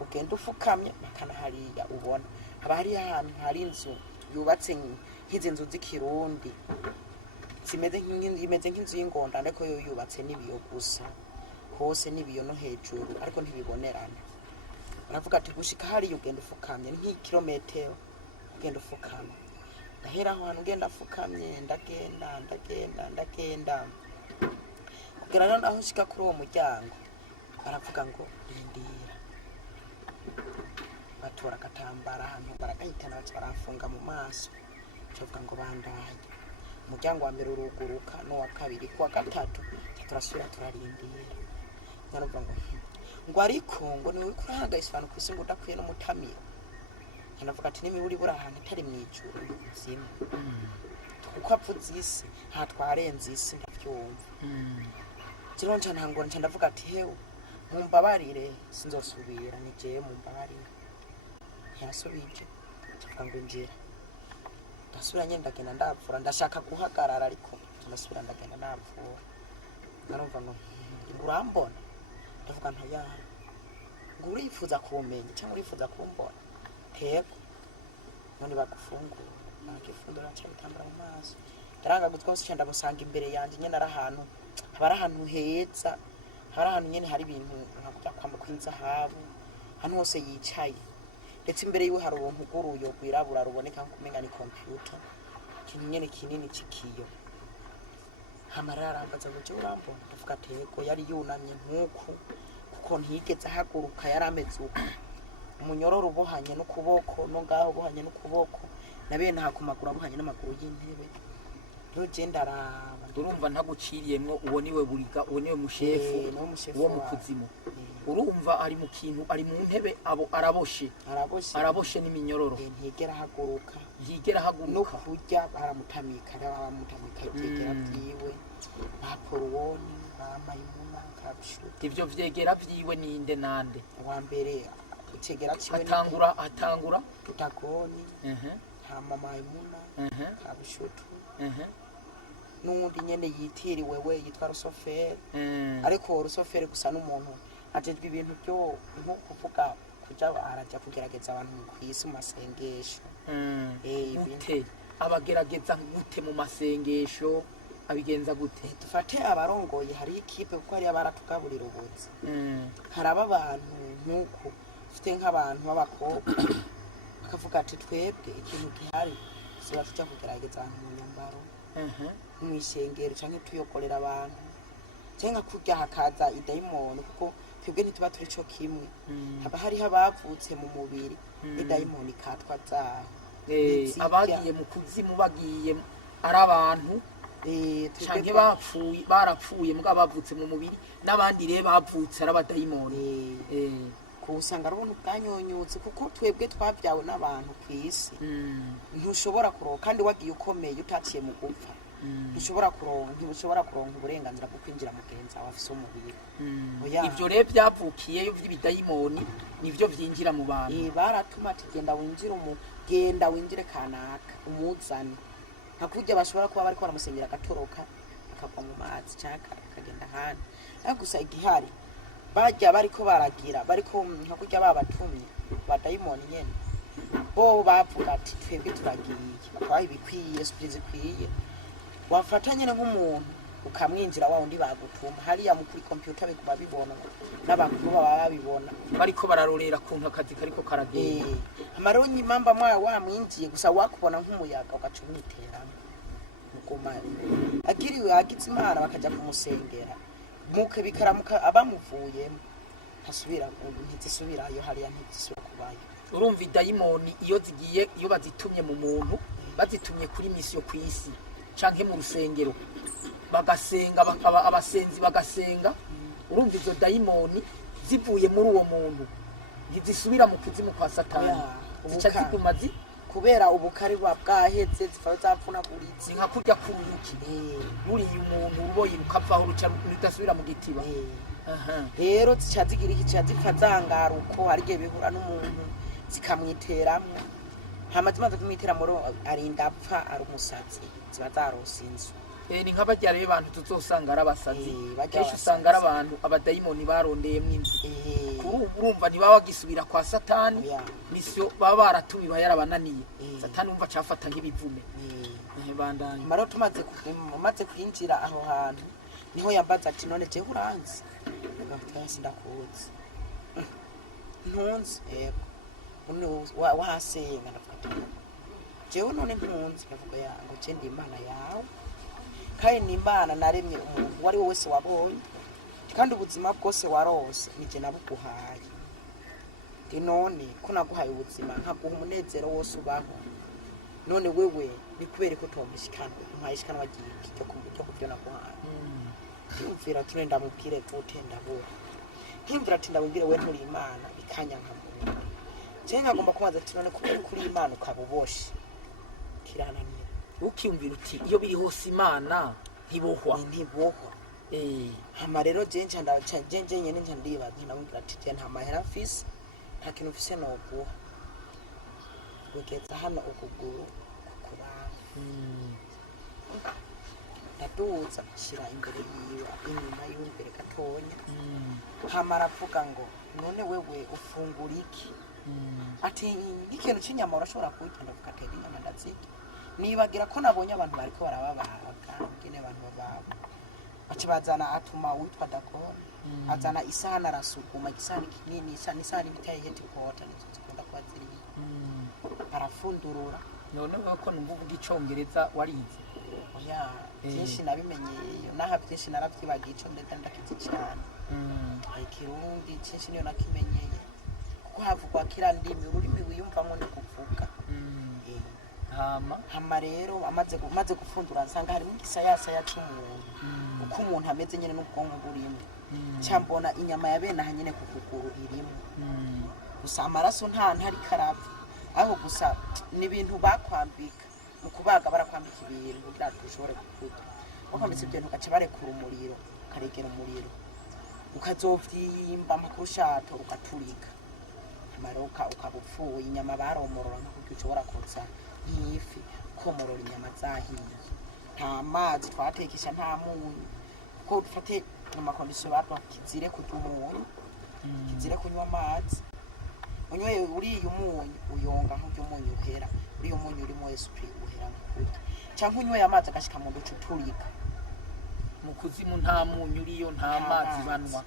ugenda ufukamye bakana hariya ubona haba hari ahantu hari inzu yubatse nk'izi nzu z'ikirundi imeze nk'inzu y'ingonda ariko yo yubatse n'ibiyo gusa hose n'ibiyo no hejuru ariko ntibibonerana baravuga ati gushika hari ugenda ufukamye nk'ikilometero ugenda ufukama ahera aho hantu ngenda afukamye ndagenda kugera rero aho nshika kuri uwo muryango baravuga ngo rindira, batora agatambara ahantu baragahitana barafunga mu maso, bavuga ngo bandaye. Umuryango wa mbere uruguruka n'uwa kabiri, kuwa gatatu turasubira turarindira. Naravuga ngo ariko ngo niwe kurahangayisha abantu kwisi ngo udakwiye n'umutamiro. Nanavuga ati n'imiburi buri ahantu itari mu ijuru zimwe, kuko apfuze isi hatwarenze isi ndabyumva. Kiro ncanangora ndavuga ati hewe mumbabarire sinzosubira, nigiye mumbabarire. Yasubije ndavuga ngo njira, ndasubira nyenda ndagenda ndapfura, ndashaka guhagarara ariko ndasubira ndagenda ndapfura. Narumva ngo urambona, ndavuga ntoya ngo urifuza kumenya cyangwa urifuza kumbona. Teko none bagufungura bagifundura cyabitambara mu maso, daranga gutwose cyanda musanga imbere yanjye nyene arahantu habara ahantu heza, hari ahantu nyene hari ibintu nkakuja kwamba kw'inzahabu, hano hose yicaye, ndetse imbere yiwe hari ubuntu bw'uruyo rwirabura ruboneka nkumenga ni computer, ikintu nyene kinini cikiyo. Hamarara arambaza ngo je urambona, ndavuga teko yari yunamye nkuko kuko ntigeze ahaguruka, yari ameze uko umunyororo ubohanye n'ukuboko no ngaho ubohanye n'ukuboko, nabene hakumagura abuhanye n'amaguru y'intebe. Rero je ndaraba urumva ntaguciriyemwo, uwo niwe buriga, uwo niwe mushefu wo mu kuzimu. Urumva ari mu kintu, ari mu ntebe, abo araboshe n'iminyororo, ntigera haguruka no kurya baramutamika ibyegera byiwe, baporowoni bamayimuna kabishuti. Ivyo vyegera vyiwe ninde nande? Wa mbere itegera kiwe atangura tutagoni hama mayimuna kabishuti, n'undi nyene yitiriwe we yitwa Rusoferi. Ariko Rusoferi gusa n'umuntu ajejwe ibintu byo nko kuvuga kuja araja kugerageza abantu kwisi mu masengesho. Gute abagerageza gute mu masengesho, abigenza gute? Dufate abarongoye, hari ikipe kuko ari abaratugaburira ubuzi, haraba abantu nkuko ufite nk'abantu b'abakobwa bakavuga ati twebwe ikintu gihari siba tujya kugerageza abantu mu nyambaro mu isengero canke tuyokorera abantu, cyangwa kurya hakaza idayimoni, kuko twebwe ntituba turi cyo kimwe. Haba hariho abavutse mu mubiri idayimoni katwa zaho, abagiye mu kuzimu bagiye ari abantu canke barapfuye mbwa bavutse mu mubiri, n'abandi rero bavutse ari abadayimoni. Usanga ari ubuntu bwanyonyutse, kuko twebwe twabyawe n'abantu kwisi. Ntushobora kuronka, kandi wagiye ukomeye utaciye mu gupfa, ntushobora kuronka uburenganzira bwo kwinjira mu genza wafise umubiri. Ivyo rero byavukiyeyo vy'ibidayimoni nivyo vyinjira mu bantu. Baratuma ati genda winjire kanaka umuzane, nkakurya bashobora kuba bariko baramusengera agatoroka akava mu mazi cyangwa akagenda handi. Ariko gusa igihari bajya bariko baragira, bariko nkakurya babatumye badayimoni nyene, bo bavuga ati twebwe turagiye, bakwaye ibikwiye surprise ikwiye. Wafata nyene nk'umuntu ukamwinjira wa undi bagutuma hariya mu kuri computer bikuba bibona, n'abakuru baba babibona bariko bararorera kuntu akazi kariko karagenda. Amaro nyimamba mwa wamwinjiye gusa wakubona nk'umuyaga ugaca umwiteramo mugoma, agiriwe agitse Imana bakaja kumusengera muke bikaramuka abamuvuyemo hasubira ntizisubirayo, hariya ntizisubira kubayo. Urumva idayimoni iyo zigiye, iyo bazitumye mu muntu, bazitumye kuri misiyo kwisi canke mu rusengero bagasenga, abasenzi bagasenga, urumva izo dayimoni zivuye muri uwo muntu ntizisubira mu kuzimu kwa Satani, zica ziguma kubera ubukari bwaheze zifa zapfunaguritse, nka kurya kuruyuki buriye umuntu uboye ukavaho ruca rutasubira mu gitiba. Rero zica zigira iki, zica zipfa zangaruko, hari igihe bihura n'umuntu zikamwiteramwo, hama zimaze kumwiteramwo arinda apfa ari umusazi, ziba zarose inzu. Ni nk'abajya rero abantu tuzosanga ari abasazi, kenshi usanga ari abantu abadayimoni barondeyemo inzu. Urumva ntibaba bagisubira kwa Satani, misiyo baba baratumye iba yarabananiye. Satani umva cafata nk'ibivume. Bandanye maro tumaze kwinjira aho hantu, niho yambaza ati none je uranzi? Ndavuga ndakuzi. Ntunzi yego wasenga, ndavuga jewe none ntunzi ndavuga yango je ndi Imana yawe kandi ni Imana naremye umuntu wari wese wabonye kandi ubuzima bwose warose nije nabuguhaye none ko naguhaye ubuzima nkaguha umunezero wose ubaho none wewe bikubere ko tombishikana nkayishikana wagiye cyo kubyo naguhaye yumvira kino ndamubwire gute ndabura nkimvira ati ndabwire we nturi Imana bikanyanka mu je nkagomba kubaza ati none kuri Imana ukabuboshe kirananira ukiyumvira uti iyo biri hose Imana ntibohwa hama rero je nyene nje ndibaza ndamubwira ati je nta mahera mfise nta kintu mfise no guha ugeza hano ukuguru kukuraba ndaduza shira imbere yiwe inyuma y'imbere gatonya hama aravuga ngo none wewe ufungura iki ati ikintu cy'inyama urashobora kuwita ndavuga ati inyama ndazirya nibagira ko nabonye abantu bariko barababaga ngene abantu bababa bakibazana atuma witwa Dakora azana isahani arasukuma isahani kinini isahani biteye headquarter nizo zikunda kuba ziri arafundurura none wewe ko numvuga icongereza warize oya byinshi nabimenyeye naha byinshi naravyibagiye ico ndetse ndakizi cyane ikirundi cyinshi niyo nakimenyeye kuko havugwa kira ndimi ururimi wiyumvamo ni kuvuga hama rero amaze gufundura nsanga harimo igisayasa yacumuntu uko umuntu ameze nyene n'ubwonko burimo cyambona inyama ya bene hanyene ku kuguru irimo gusa amaraso ntari karapfa aho gusa ni ibintu bakwambika mu kubaga barakwambika ibintu kugira dushobore kukuta bakwambitse ibintu gace barekura umuriro karegera umuriro ukazovyimba makurushato ukaturika amaroka ukabupfuye inyama baromorora nko kuko ushobora kotsa nk'ifi komorora inyama zahiye nta mazi twatekesha nta munyu kuko dufate amakondisiyo batwa kizire kurya umunyu kizire kunywa amazi unyoye uriye umunyu uyonga nk'ubyo umunyu uhera uriye umunyu urimo SP uhera nk'ukurya cyangwa unyoye amazi agashika mu duce turika mu kuzimu nta munyu uriyo nta mazi banwa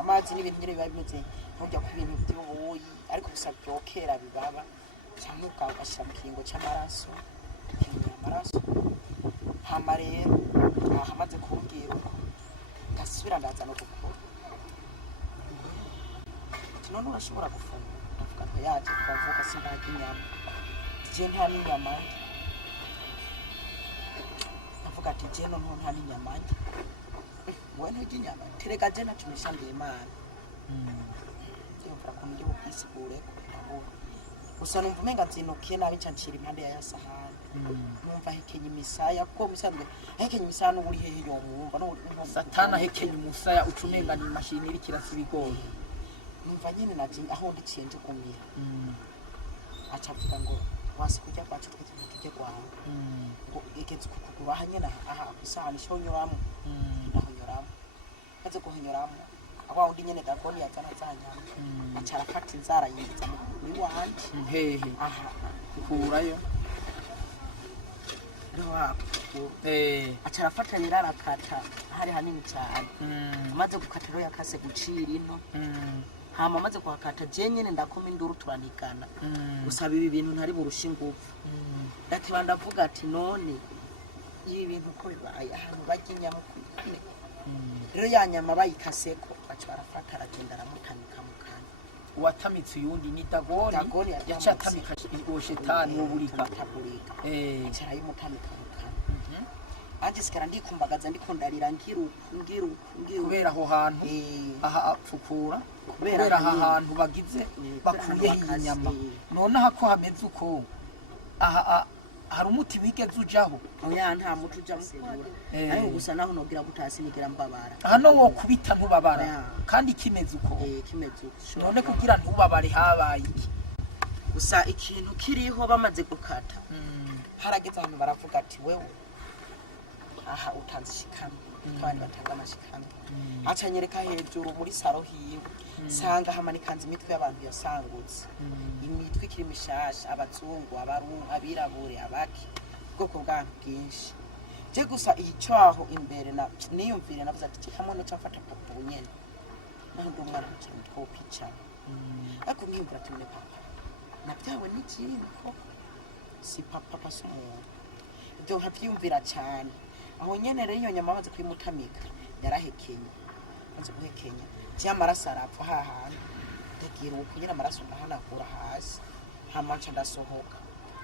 amazi n'ibintu nyine biba bimeze nk'ujya ku bintu by'ubuyi ariko gusa byokera bibaba cyangwa ukagashira mu kingo cy'amaraso amaraso hama rero hamaze kubwira gasubira ndaza no gukora none urashobora gufungura ndavuga ko yaje kuvuga sindaga inyama je nta n'inyama ndavuga ati je none nta n'inyama wowe nturya inyama tereka je nacumisha ndi Imana yumva ko ndi bukisigure ko gusa numva umenga nzinukiye nabi ncancira impande ya yasahani numva hekenye imisaya ko musanzwe hekenye imisaya n'uburi hehe yo mwumva no Satani hekenye umusaya ucumenga ni mashini iri kirasi bigori numva nyine naje aho ndiciye nje kumira acavuga ngo wasi kujya kwacu twite tujye kwawe ngo igeze kukubaha nyine aha kusahani sho nyoramo ndahonyoramo maze kuhonyoramo aho undi nyene Dakora yazana zanyama acara fata inzara yinza muri wanje hehe aha kurayo acara fata rero arakata hari hanini cyane amaze gukata rero yakase gucira ino hama amaze kuhakata je nyene ndakoma induru turanikana gusaba ibi bintu ntari burusha ingufu ndatiba ndavuga ati none ibi bintu ko bibaye ahantu baginyamo kwikine rero yanyama bayikaseko baca barafata aragenda aramutamika mu kanwa uwatamitse uyundi ni Dakora yacatamika uwo shetani wo burika acara yimutamika mu kanwa anje sikara ndikumbagaza ndikundarira ngiru kubera aho hantu aha apfukura kubera aha hantu bagize bakuye inyama none hako hameze uko aha hari umuti wigeze ujaho oya nta muti uja musegura ariko gusa naho nogira gutasi nigera mbabara hano wo kubita ntubabara kandi kimeze uko kimeze uko none kugira ntubabare habaye iki gusa ikintu kiriho bamaze gukata harageze abantu baravuga ati wewe aha utanze shikama kandi batanga amashikama acanyereka hejuru muri saro hiwe sanga hamanikanze imitwe y'abantu yasangutse imitwe ikiri mishasha abazungu abarungu abirabure abaki bwoko bwantu bwinshi je gusa icyo aho imbere na niyumvire navuze ati hamwe no cyafata papa nyene naho ndo mwana cyane two picha ariko ngimbura tumwe papa nabyawe n'ikindi ko si papa si umuntu ibyo nkabyumvira cyane aho nyene rero iyo nyama amaze kuyimutamika yarahekenye maze guhekenya cyamaraso arapfa hahana ndagira uko nyine amaraso ndahanagura hasi hamanca ndasohoka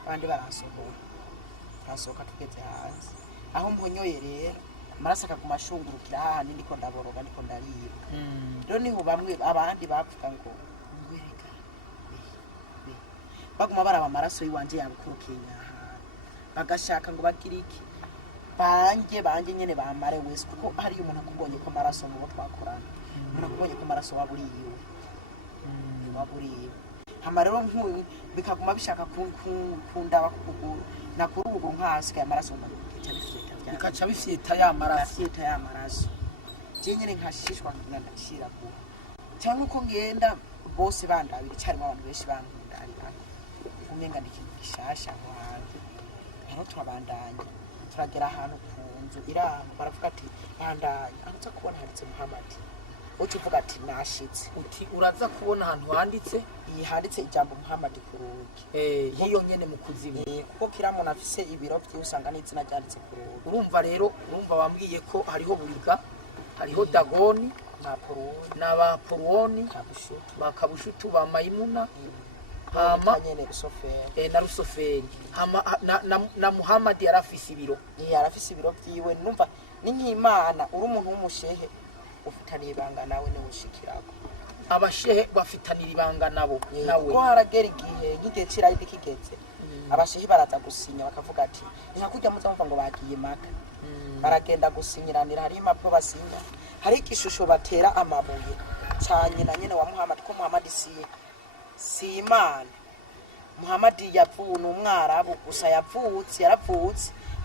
abandi barasohoka tugeze hanze aho mbonyoye rero amaraso akaguma ashungurukira hahandi ndiko ndaboroga ndiko ndariba rero niho bamwe abandi bavuga ngo ngwereka baguma baraba amaraso yiwanje yabukurukenya bagashaka ngo bagire iki banjye nyene bamare wese kuko hari umuntu akubonye ko amaraso mu bo twakorana umuntu akubonye ko amaraso waburiye hama rero nk'uyu bikaguma bishaka kundaba kuguru nakuri ubuguru nkasika amaraso bikaca bifyeta y'amaraso je nyene nkashishwa ndashira ku cyangwa uko ngenda bose bandabira cyarimo abantu benshi bankunda ari hano umenga ndikintu gishasha aho hanze rero turabandanya turagera ahantu ku nzu iramba baravuga ati bandanya aho kubona handitse Muhammad uvuga ati nashitse uti uraza kubona ahantu handitse handitse ijambo Muhammad ku rugi hiyo nyene mu kuzimu kuko kiramuntu afise ibiro by'usanga n'izina ryanditse ku rugi urumva bambwiye ko hariho buriga hariho dagoni n'abapoloni bakabushutu ba mayimuna hama nyene rusoferi na rusoferi hama na Muhammad yarafise ibiro byiwe numva ni nk'Imana uri umuntu w'umushehe ufitaniye ibanga nawe ni ushikirako abashehe bafitanira ibanga nabo nawe ko haragera igihe nk'igihe kirari kigeze abashehe baraza gusinya bakavuga ati ntakujya muzamva ngo bagiye maka baragenda gusinyiranira hari impapuro basinya hari igishusho batera amabuye cyane na nyene wa Muhammad ko Muhammad si Imana Muhammad yapfuye n'umwarabu gusa yaravutse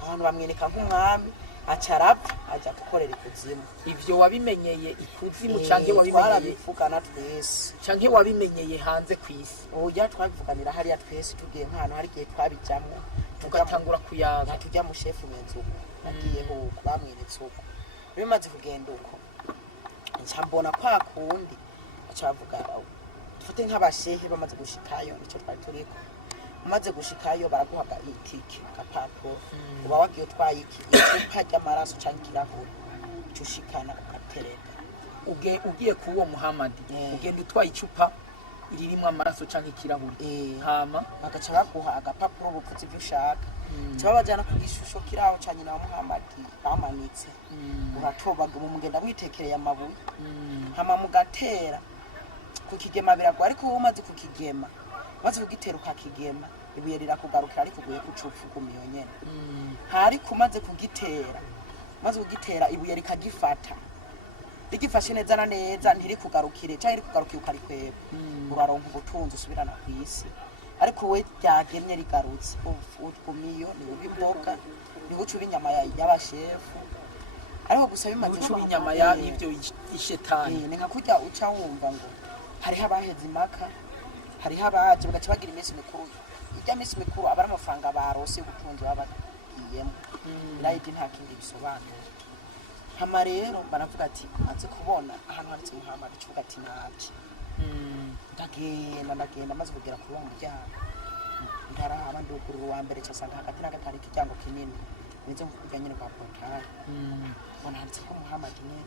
abantu bamwereka nk'umwami acarapfa aja gukorera ikuzimu ivyo wabimenyeye ikuzimu canke wabimenyeye bivugana twese canke wabimenyeye hanze kwisi oya twabivuganira hariya twese tugiye nk'ahantu hari igihe twabijamwo tugatangura kuyaga tujya mu shefu menzuko nagiyeho bamweretse uko bimaze kugenda uko ncambona kwa kundi acavuga dufate nk'abashehe bamaze gushikayo nico twari turiko umaze gushikayo baraguhaga itike kapapuro uba wagiye twayiki icupa ry'amaraso canke ikirahure cyushikana ugatereka ugiye kuwo Muhammad ugenda utwaye icupa iririmo amaraso canke ikirahure hama bagaca baguha agapapuro bupfutse ibyo ushaka cyabajana ku gishusho kiraho canye na Muhammad bamanitse uratobaga mu mugenda mwitekereye amabuye hama mugatera kukigema biragwa ariko umaze kukigema maze kugitera ukakigema ibuye rirakugarukira ariko uguye kucupfu gumiyo nyene hari kumaze kugitera maze kugitera ibuye rikagifata rigifashe neza na neza ntiri kugarukire cyangwa iri kugarukira ukarikweba uraronka ubutunzi usubirana ku isi ariko we ryagemye rigarutse ugumiyo ni ubimboga ni bucuba inyama y'abashefu ariko gusa bimaze bucuba inyama y'ibyo ishetani ni nka kurya uca wumva ngo hariho abaheze imaka hariho abaje bagaca bagira iminsi mikuru ijya minsi mikuru abari amafaranga barose y'ubutunzi baba bagiyemo irayidi nta kindi bisobanura hama rero baravuga ati maze kubona ahantu handitse Muhammad kivuga ati naje ndagenda maze kugera kuri uwo muryango ndaraba ndugurura uwa mbere cyasanga hagati na gatari kijyango kinini nizo kujya nyine kwa portail bona handitse ko Muhammad nyine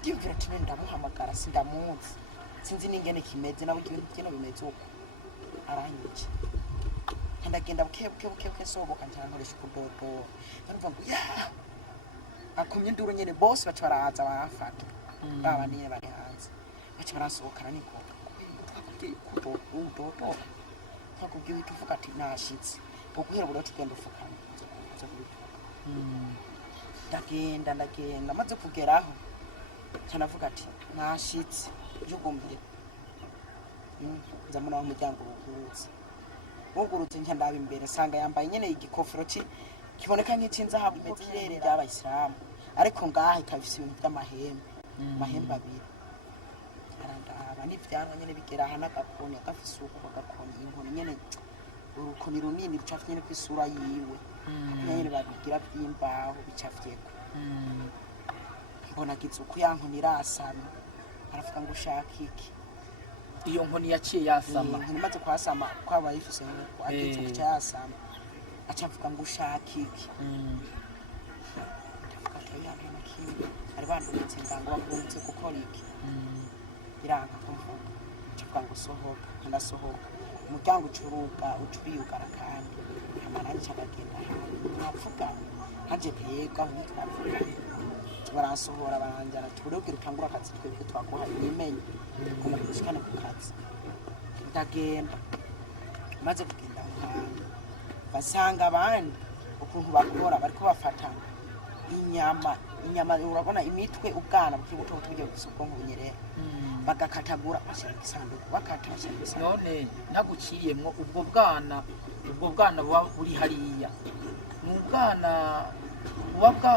ndivira ati ndamuhamagara sindamuzi sinzi ningene kimeze nawe ibintu byino bimeze uko aranyije ndagenda buke soboka ntankoresha kudodo numva ngo ya akomye nduru nyene boss baca baraza barafata baba niye bari hanze baca barasohokana niko kudodo twakubwiye tuvuga ati nashitse bokuhera buri tugenda ufukana ndagenda maze kugeraho cyanavuga ati nashitse jugumbire zamuna umuryango wugurutse ndaba imbere sanga yambaye nyene igikofero kiboneka nk'icinza habu metirere y'abayisilamu ariko ngaha ikabise ibintu by'amahembe abiri arandaba n'ivyanwa nyene bigera hana gakoni agafise uko gakoni inkoni nyene urukoni runini rucafye nyene kwisura yiwe nyene babigira by'imbaho bicafyeko mbona kitsuku yankoni irasana aravuga ngo ushaka iki iyo nkoni yaciye yasama nkoni maze kwasama kwaba yifise agitsuku cyasama acavuga ngo ushaka iki ndavuga ati oya nta kimwe ari banditse ngo bakunze gukora iki biranga kumvuga acavuga ngo sohoka ndasohoka umuryango ucuriyugara kandi amaranje agenda navuga haje pega nkavuga barasohora baranjara turebwira utangura akazi twebwe twaguhaye imenye kuma kushikana ku kazi ndagenda maze kugenda basanga abandi ukuntu bakora bariko bafata inyama urabona imitwe ubwana bukibuto tugiye gusubwo nk'ubunyerera bagakatagura bashyira isanduku bakata bashyira isanduku none naguciyemwo ubwo bwana buba buri hariya ni ubwana buba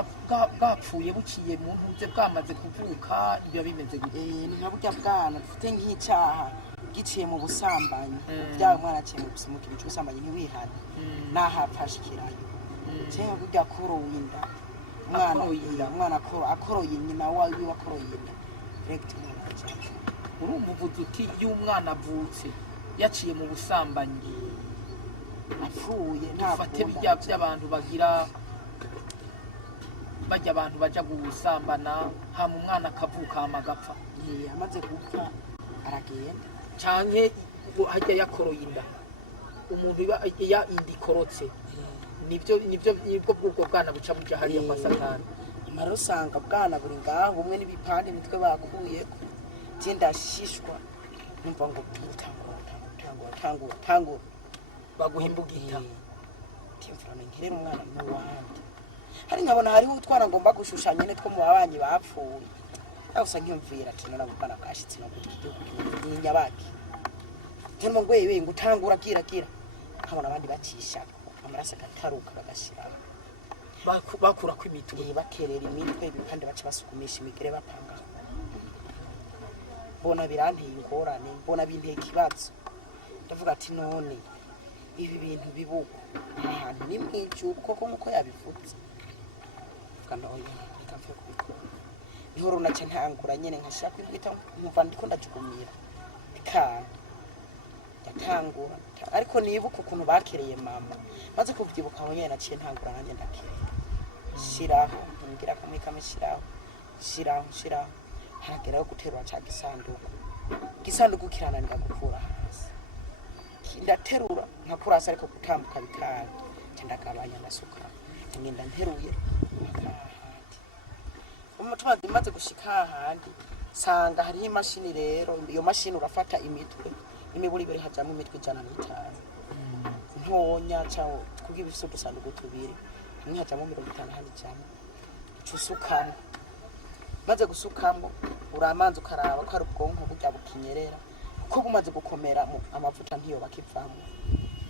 bwapfuye buciye mu ntuze bwamaze kuvuka ibyo bimeze gute ni nka burya bwana dufite nk'icyaha giciye mu busambanyi bya mwana aciye mu gusumukira cy'ubusambanyi ntiwihane nahapfashikirayo cyangwa burya korowinda umwana akoroye nyina wawe wakoroyinda direct umwana acaje urumva uvuze uti y'umwana avutse yaciye mu busambanyi apfuye nta fate bijya by'abantu bagira bajya abantu baja gusambana hama umwana akavuka amagapfa amaze gupfa aragenda canke hajya yakoroye inda umuntu ya indikorotse nibwo bw'ubwo bwana buca buja hariya kwa Satani mara usanga bwana buri ngaho bumwe n'ibipande mitwe bakuye ndashishwa numva ngo tangura baguhimbugita timfurame nkire umwana n'uwandi hari nkabona hariho utwara ngomba gushushanya ne two mu babanyi bapfuye yawusa nkimvira ati nona bwana bwashitse no kugiye nyabaki temo ngo yewe ngo tangura kira nkabona abandi bacisha amaraso agataruka bagashira bakura ko imitwe bakerera imitwe ibipande baca basukumisha imigere bapanga mbona biranteye ingorane mbona binteye ikibazo ndavuga ati none ibi bintu bibuko ahantu ni mwijuru koko nkuko yabivutse kanoya rikapfe kubikora niho runaca ntangura nyene nkashaka kwita nkumva ndiko ndajugumira bikana yatangura ariko nibuka ukuntu bakereye mama maze kuvyibuka aho nyene naciye ntangura nanjye ndakere shiraho ngira kamwe kamishiraho shiraho harageraho guterura ca gisanduku kirananira gukura hasi ndaterura nkakurasa ariko gutambuka bikana ndagabanya ndasuka ngenda nteruye umutwa dimaze gushika handi sanga hari imashini rero iyo mashini urafata imitwe imiburi biri hajamo imitwe 105 ntonya cyawo kugira ibifite udusanduku tubiri hamwe hajamo 50 handi cyane cusukamo maze gusukamo uramanza ukaraba ko ari ubwonko burya bukinyerera ko bumaze gukomera amavuta ntiyo bakivamo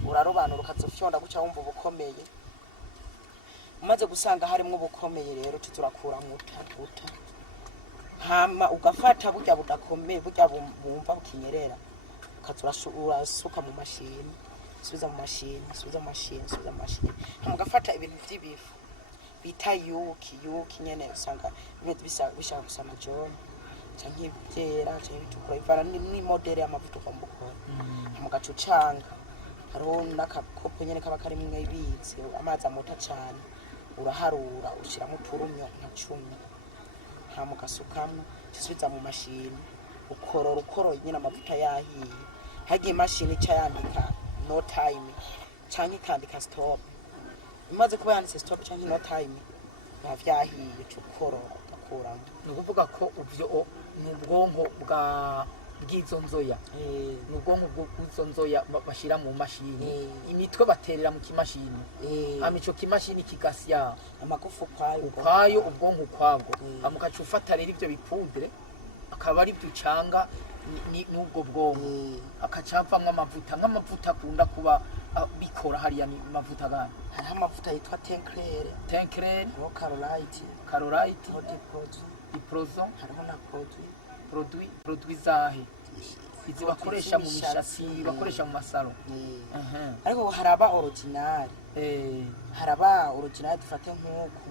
urarobanura ukazofyonda guca wumva ubukomeye umaze gusanga harimo ubukomeye rero tuturakura mutaguta hama ugafata burya budakomeye burya bumva bukinyerera urasuka mu mashini subiza mu mashini hama ugafata ibintu by'ibifu bita yuki nyene usanga ibintu bishaka gusa amajoni canke ibyera canke bitukura ivana ni modere y'amavuta kwa mbukora hama gacucanga hariho n'akakopo nyene kaba kari mwe ibitse amazi amuta cyane uraharura ushiramo turumyo nka 10 hama ugasukamo subiza mu mashini ukoro nyene amavuta yahiye hagiye imashini cyandika no time canke kandika stop imaze kuba yanditse stop canke no time bavyahiye cukoro gakuramo nukuvuga ko uvyo n'ubwonko bw'izo nzoya n'ubwonko bw'izo nzoya bashira mu mashini imitwe baterera mu kimashini amico kimashini kigasya amagufu kwayo ubwonko kwabwo amukacu ufata rero ivyo bipudre akaba ari byucanga n'ubwo bwonko akacapamwe amavuta nk'amavuta akunda kuba bikora hariya ni mavuta gani hari amavuta yitwa tencrere no carolite no diprozon hariho na produit zahe izi bakoresha mu mishasi bakoresha mu masaro ariko haraba original dufate nk'uko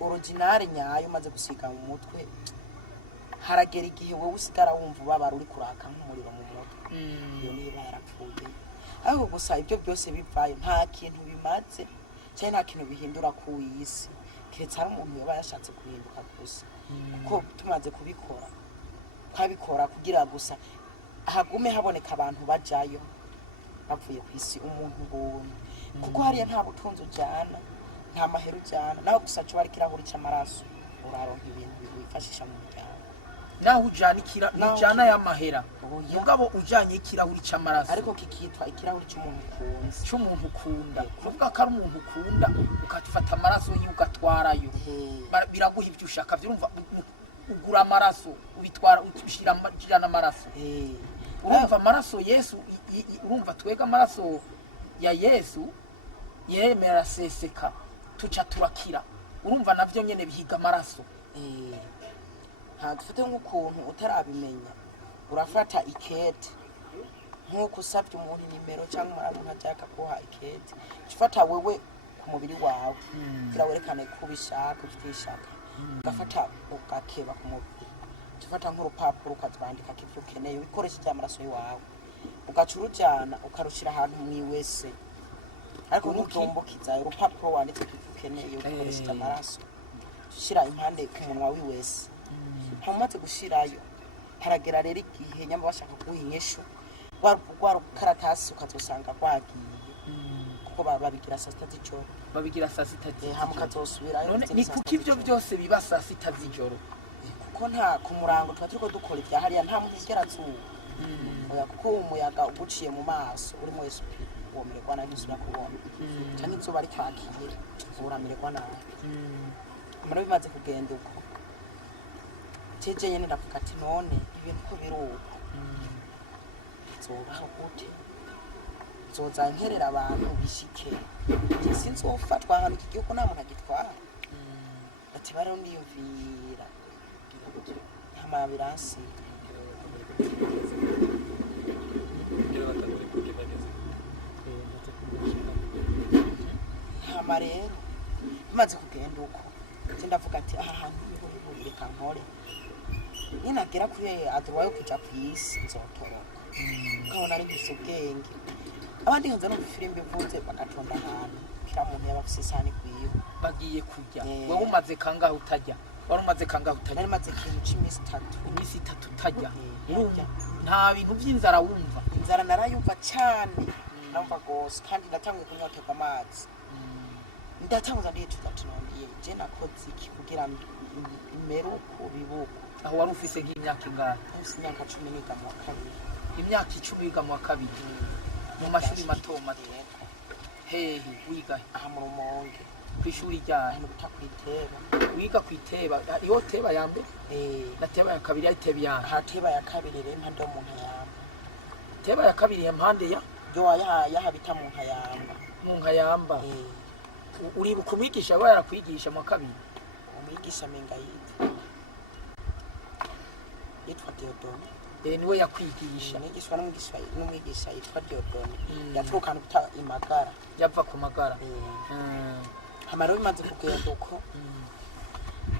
original nyayo maze gusiga mu mutwe haragera igihe wowe usigara wumva ubabara uri kuraka nk'umuriro mu mutwe iyo niba yarapfuye ariko gusa ibyo byose bivayo nta kintu bimaze cyane nta kintu bihindura ku isi kiretse hari umuntu yaba yashatse guhinduka gusa kuko tumaze kubikora twabikora kugira gusa hagume haboneka abantu bajayo bavuye ku isi umuntu buntu kuko hariya nta butunzi ujyana nta mahera ujyana nawe gusa cyo bari kirahuri cy'amaraso uraronka ibintu bifashisha mu muryango naho ujyana y'amahera mugabo ujyanye ikirahuri cy'amaraso ariko kikitwa ikirahuri cy'umuntu ukunda kuvuga ko ari umuntu ukunda ukafata amaraso yiwe ugatwarayo biraguha ibyo ushaka byumva ugura amaraso ubitwara ushyirana amaraso urumva amaraso Yesu urumva twega amaraso ya Yesu yemera seseka tuca turakira urumva navyo nyene bihiga amaraso ntagufite nk'ukuntu utarabimenya urafata ikete nk'uko usabye umuntu nimero cyangwa umuntu ajyaka kuha ikete ufata wewe ku mubiri wawe kugira werekane ko ubishaka ufite ishaka ugafata ugakeba ku mubiri ufata nk'urupapuro ukazwandika ko ibyo ukeneye ubikoresheje amaraso yawe ugaca urujyana ukarushira ahantu mwiwese ariko ntutombokiza urupapuro wanditse ko ukeneye ubikoresheje amaraso ushira impande ku munwa wiwese hamaze gushirayo haragera rero igihe nyamba bashaka kuguha inyesho warugwara karatasi ukazosanga rwagiye kuko babigira saa sita z'ijoro hamukazosubirayo none ni kuko ibyo byose biba saa sita z'ijoro kuko nta ku murango tuba turiko dukora ibya hariya nta muntu yigera azuba oya kuko umuyaga uguciye mu maso urimo wese womererwa nabi ntusubira kubona cyangwa izuba rikwakira uramererwa nabi amara bimaze kugenda uko jeje nyene ndavuga ati none ibintu ko biruko zobaho gute zozankerera abantu bishike sinzofatwa ahantu iki gihugu nta muntu agitwara ati bariho ndiyumvira hama biransi hama rero bimaze kugenda uko ndavuga ati aha hantu niho reka nkore ninagera kuri adwayo kuja kwisi nzotoroka nkabona ari gise ubwenge abandi nkanza no filime bivuze bagatonda ahantu kira muntu yabafise sani kwiyo bagiye kujya wowe umaze kangahe utajya wari umaze kangahe utajya nari maze kintu cy'imisi 3 imisi 3 utajya nta bintu by'inzara wumva inzara narayumva cyane numva gose kandi ndatanguye kunyoterwa amazi ndatanguza ndicuza tunondiye je nakoze iki kugira imeruko bibuko aho wari ufise nk'imyaka ingana imyaka 10 niga mu kabiri imyaka 10 wiga mu kabiri mu mashuri mato hehe wiga aha mu Rumonge kwishuri rya kwiteba wiga kwiteba iyo teba yambe na teba ya kabiri ari teba ya aha teba ya kabiri rero mpande mu nkayamba teba ya kabiri ya mpande ya yo yahabita mu nkayamba uri bukumwigisha baya kwigisha mu kabiri umwigisha menga yitwa Diodone niwe yakwigisha umwigisha n'umwigisha yitwa Diodone yaturukana guta imagara yava ku magara hamaro bimaze kugenda uko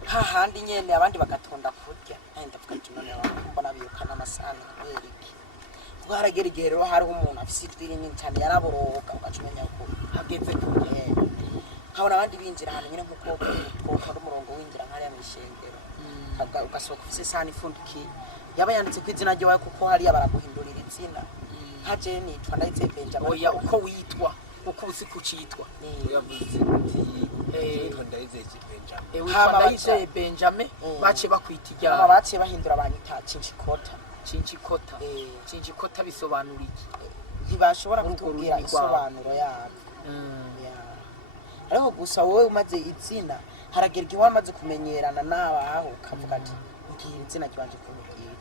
hahandi nyene abandi bagatonda kurya ndavuga ati none mbona biyukana amasana kubera twaragera igihe rero hariho umuntu afise itwiri nini cyane yaraboroga ugacumenya ko hageze kurya habona abandi binjira ahantu nyine nk'uko ari umurongo winjira nk'ariya mu ishengero ugasohoka ufise sahani ifundikiye yaba yanditse ku izina ryawe kuko hariya baraguhindurira izina nka je nitwa Nashyize Benjamin oya uko witwa uko uzi kucitwa yavuze ati Nashyize Benjamin bace bakwita ijya bace bahindura abanyita Cinchikota bisobanura iki ntibashobora kutubwira isobanuro yabo ariko gusa wowe umaze izina haragera igihe wamaze kumenyerana n'abaho ukavuga ati ngiye izina ryanje kumubwira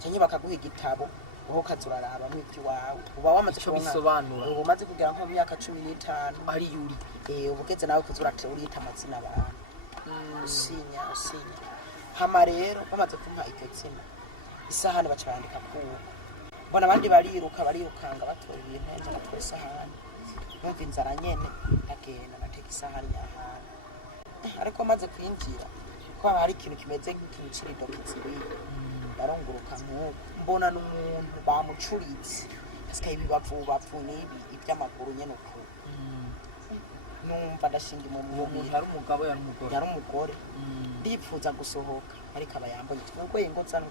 cyangwa bakaguha igitabo uho kazuraraba mu iwawe uba wamaze kubisobanura ubu umaze kugera nko mu myaka 15 ari yuri ubugeze nawe kuzurate urita amazina abantu usinya hama rero bamaze kumpa iryo zina isahani bacandika kuko mbona abandi barirukanga batora ibintu nje natwe isahani numva inzara nyene ndagenda nateka isahani y'ahantu ariko maze kwinjira ko hari ikintu kimeze nk'ikintu cy'iridoki zibiri baronguruka nk'uko mbona n'umuntu bamucuritse asigaye ibibavu n'ibi iby'amaguru nyene uko numva ndashinga mu umuntu ari umugabo yari umugore ndipfuza gusohoka ariko aba yambaye ubwo ingozana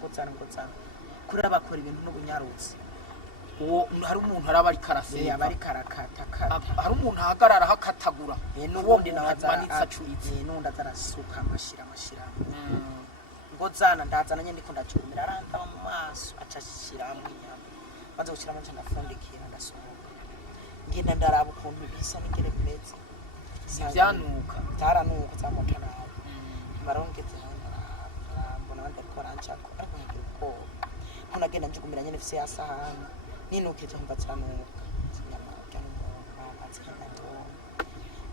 kuri abakora ibintu n'ubunyarutsi uwo hari umuntu araba ari karaseva aba ari karakata hari umuntu ahagarara hakatagura n'ubundi nawe amanitse acuritse n'undi azarasuka amashira ngozana ndazana nyene ndiko ndacumira aranta mu maso acashiramo inyama maze gushiramo cyane afundikira ndasohoka ngenda ndaraba ukuntu bisa n'ingere bimeze sivyanuka taranuka zamotana marongeze mbona ndakora anchako ariko nagenda njugumira nyene fise yasahani ninukije mbatsanuka nyama cyane amazi hanato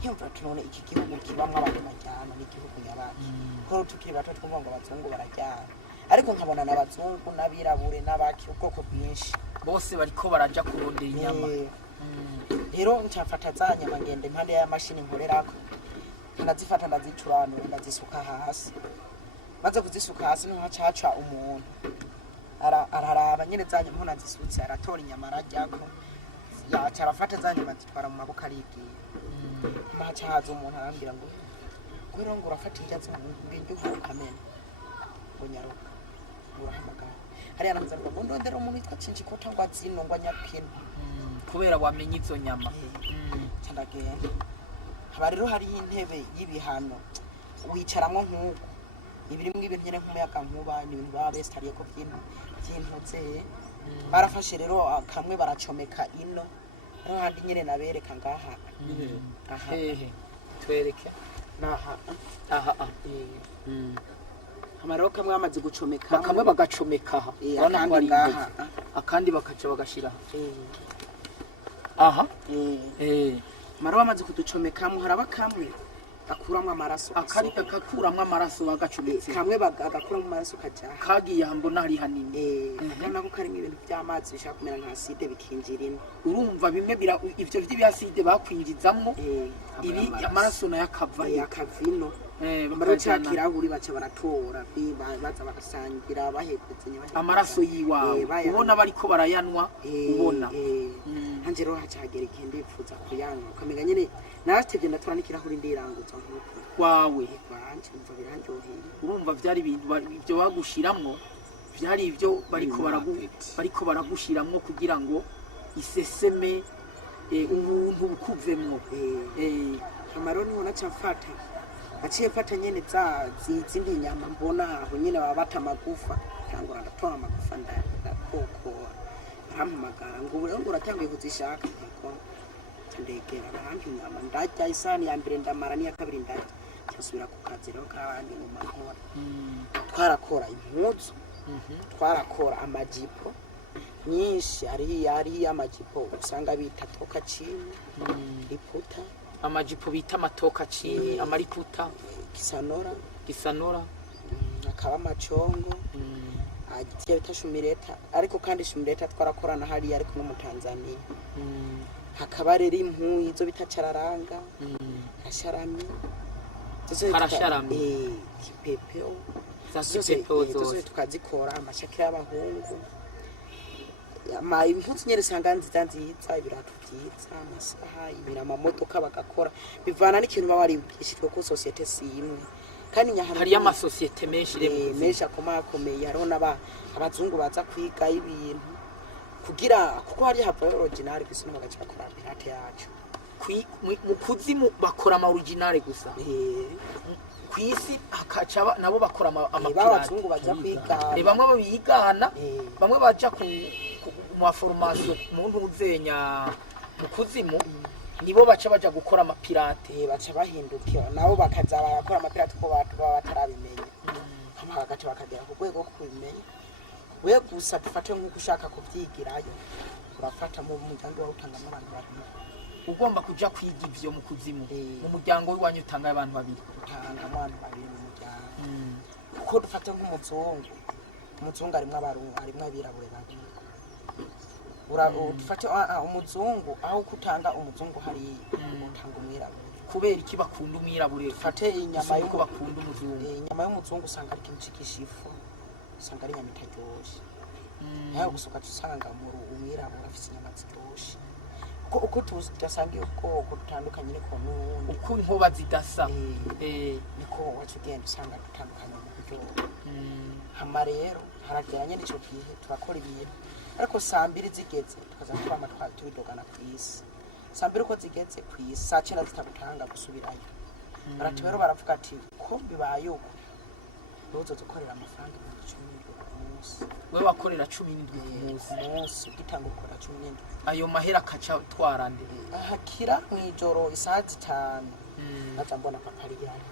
yumva tunone iki gihugu kibamwe abantu majyana n'igihugu nyabaki ko tukiri bato twumva ngo abazungu barajyana ariko nkabona n'abazungu n'abirabure n'abaki ubwoko bwinshi bose bariko baraja kurondera inyama rero ncafata za nyama ngende impande ya mashini nkorerako ndazifata ndazicurana ndazisuka hasi maze kuzisuka hasi niho hacaca umuntu araraba nyene za nyama nazisutse aratora inyama arajyako yaca arafata za nyama zitwara mu maboko arigiye maca haza umuntu arambwira ngo kubera ngo urafata injyatsi ngende ukamena ngo nyaruka urahamagara hariya namuza ngo ndondera umuntu witwa Cinjikota ngo azino ngo anyapina kubera wamenye izo nyama cyandagenda haba rero hari intebe y'ibihano wicaramwo nk'uko ibirimo ibintu nyene nk'umuyaga nkuba n'ibintu baba bestariye ko by'intutse barafashe rero kamwe baracomeka ino rero handi nyene nabereka ngaha hehe twereke naha amarero kamwe bamaze gucomeka kamwe bagacomeka urabona ko ari ngaha akandi bakaca bagashira aha maro bamaze kuducomekamo haraba kamwe gakuramwe amaraso akari kakuramwe amaraso bagacometse kamwe bagakuramwe amaraso kaja kagiye mbona ari hanini kana ko karimo ibintu by'amazi bishaka kumera nka acide bikinjirina urumva bimwe ivyo vy'ibiyaside bakwinjizamwo ibi amaraso na yakavino maro cyakirahuri baca baratora baza bagasangira bahekutse amaraso yiwawe ubona bariko barayanwa ubona hanje rero hacagera igihe ndipfuza kuyanwa ukamenya nyene naratevye ndatora n'ikirahuri ndirangutsa nk'uko wawe banje umva biranjoheye urumva vyari ibintu ivyo bagushiramwo vyari ivyo bariko baragushiramwo kugira ngo iseseme ubuntu bukuvemwo amaroni hona cyafata aciye fata nyene zindi nyama mbona aho nyene baba bata amagufa cyangwa ndatora amagufa ndakoko barampamagara ngo rero ngo uratangiye kuzishaka ko ndegera abandi nyama ndarya isani ya mbere ndamara n'iya kabiri ndarya cyasubira ku kazi rero kandi mu mahora twarakora impuzu twarakora amajipo nyinshi ari amajipo usanga bita toka chini iputa amajipo bita amatoka chini amariputa gisanora akaba amacongo agiye bita shumireta ariko kandi shumireta twarakorana hariya ariko no mu Tanzania hakaba rero impu izo bita cararanga asharami karasharami kipepeo zose tukazikora amashakira y'abahungu impuzu nyene sanga nziza ibirato byiza amasaha ibirama modoka bagakora bivana n'ikintu baba warigishijwe ko societe simwe kandi hari amasosiyete menshi akomakomeye hariho abazungu baza kwiga ibintu kugira kuko hari hava original gusa n'abagaca bakora pirate yacu mu kuzimu bakora ama original gusa kwisi hakaca nabo bakora amapirate abazungu baza kwiga bamwe babigana bamwe baja ku mu formation mu ntuzenya mu kuzimu nibo baca baja gukora amapirate baca bahindukira nabo bakaza barakora amapirate ko batarabimenya hagati bakagera ku rwego ko kubimenya we gusa dufate nk'uko ushaka kubyigirayo urafata mu muryango wawe utanga n'abantu babiri ugomba kuja kwiga ivyo mu kuzimu mu muryango w'iwanyu utanga abantu babiri utanga abantu babiri mu muryango kuko dufate nk'umuzungu arimwo abirabure babiri dufate umuzungu aho kutanga umuzungu hari utanga umwirabure kubera iki bakunda umwirabure dufate inyama yuko bakunda umuzungu inyama y'umuzungu usanga ari ikintu cy'ikishifu usanga ari inyama itaryoshe nawe gusuka tusanga mu umwirabura afite inyama ziryoshye uko tudasangiye ubwoko dutandukanye niko n'ubundi uko inkuba zidasa niko wacu ugenda usanga dutandukanye mu buryo hama rero harageranye n'icyo gihe turakora ibintu ariko saa mbiri zigeze tukaza twama tubidogana ku isi saa mbiri uko zigeze ku isi saa cyenda zitabutanga gusubirayo barati rero baravuga ati ko bibaye uko uzoza ukorera amafaranga 17 ku munsi we wakorera 17 ku munsi ugitanga ukora 17 ayo mahera kaca twarande hakira mwijoro isaha 5 naza mbona papa ari yari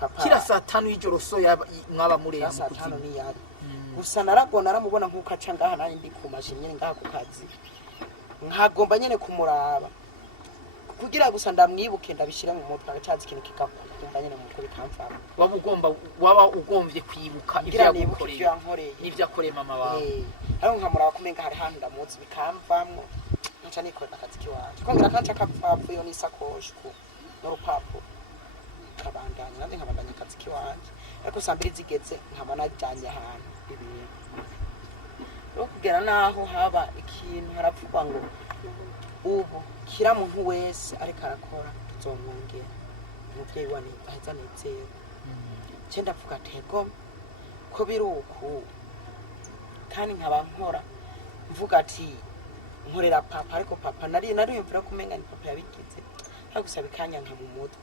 papa kira saa 5 y'ijoro so mwaba mureba mu saa 5 ni yari gusa naragona aramubona nkuko aca ngaha nari ndi ku mashini nyene ngaha ku kazi nkagomba nyene kumuraba kugira gusa ndamwibuke ndabishira mu mutwe agacaza ikintu kikakumva nyene mu mutwe bikamfama waba ugomvye kwibuka ivyo yagukoreye n'ivyo akoreye mama wawe ariko nkamuraba kumenga hari hantu ndamuzi bikamvamwo nca nikorera akazi kiwacu kongera kanca kapfavuyo n'isakoshi n'urupapuro kabandanya nandi nkabandanya akazi kiwacu ariko saa mbiri zigeze nkaba najanye ahantu ibintu rero kugera naho haba ikintu harapfugwa ngo ubu kira muntu wese ariko arakora tuzomwongera umuvyeyi wani aheza nezero cenda avuga atego ko biruku kandi nkaba nkora mvuga ati nkorera papa ariko papa nari yumvira kumenga ni papa yabigize hagusaba ikanya nka mu mutwe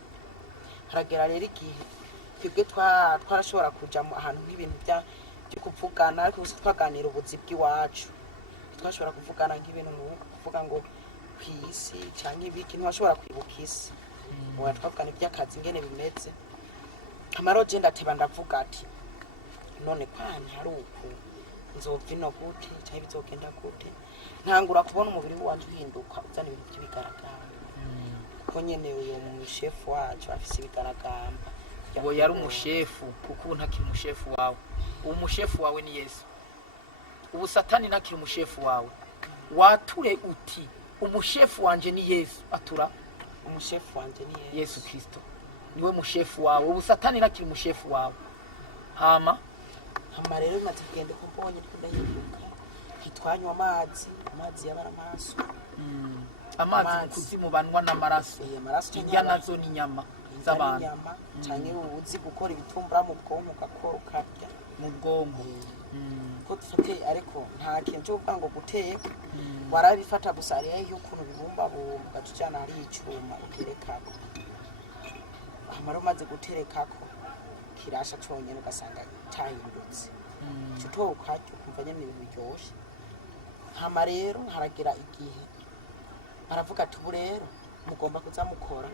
haragera rero igihe twebwe twarashobora kuja mu ahantu nk'ibintu byo kuvugana ariko twaganira ubuzi bw'iwacu twashobora kuvugana nk'ibintu kuvuga ngo kwisi cyangwa ibiki ntwashobora kwibuka isi uwa twavugana iby'akazi ngene bimeze amaroje ndateba ndavuga ati none kwani hari uku nzovino gute cyangwa bizogenda gute ntangura kubona umubiri wanje uhinduka uzana ibintu by'ibigaragamba kuko nyene uyo mushefu wacu afise ibigaragamba ngo yari umushefu kuko ntakiri umushefu wawe umushefu wawe ni Yesu ubu Satani ntakiri umushefu wawe wature uti umushefu wanje ni Yesu atura umushefu wanje ni Yesu Kristo niwe mushefu wawe ubu Satani ntakiri umushefu wawe hama rero maze kugenda ko mbonye tudahinduka kitwanywa amazi yabara amaraso amazi kuzimu banwa n'amaraso irya nazo ni nyama z'abantu cyane ubuzi gukora ibitumbura mu bwonko gakora ukarya mu bwonko ko dufite ariko nta kintu cyo kuvuga ngo guteka warabifata gusa ari y'ukuntu bibumba ugacana hari icuma uterekako amaro maze guterekako kirasha cyonyene ugasanga cyahindutse cyo ukarya kumva nyene ibintu biryoshye hama rero haragira igihe baravuga ati ubu rero mugomba kuza mukora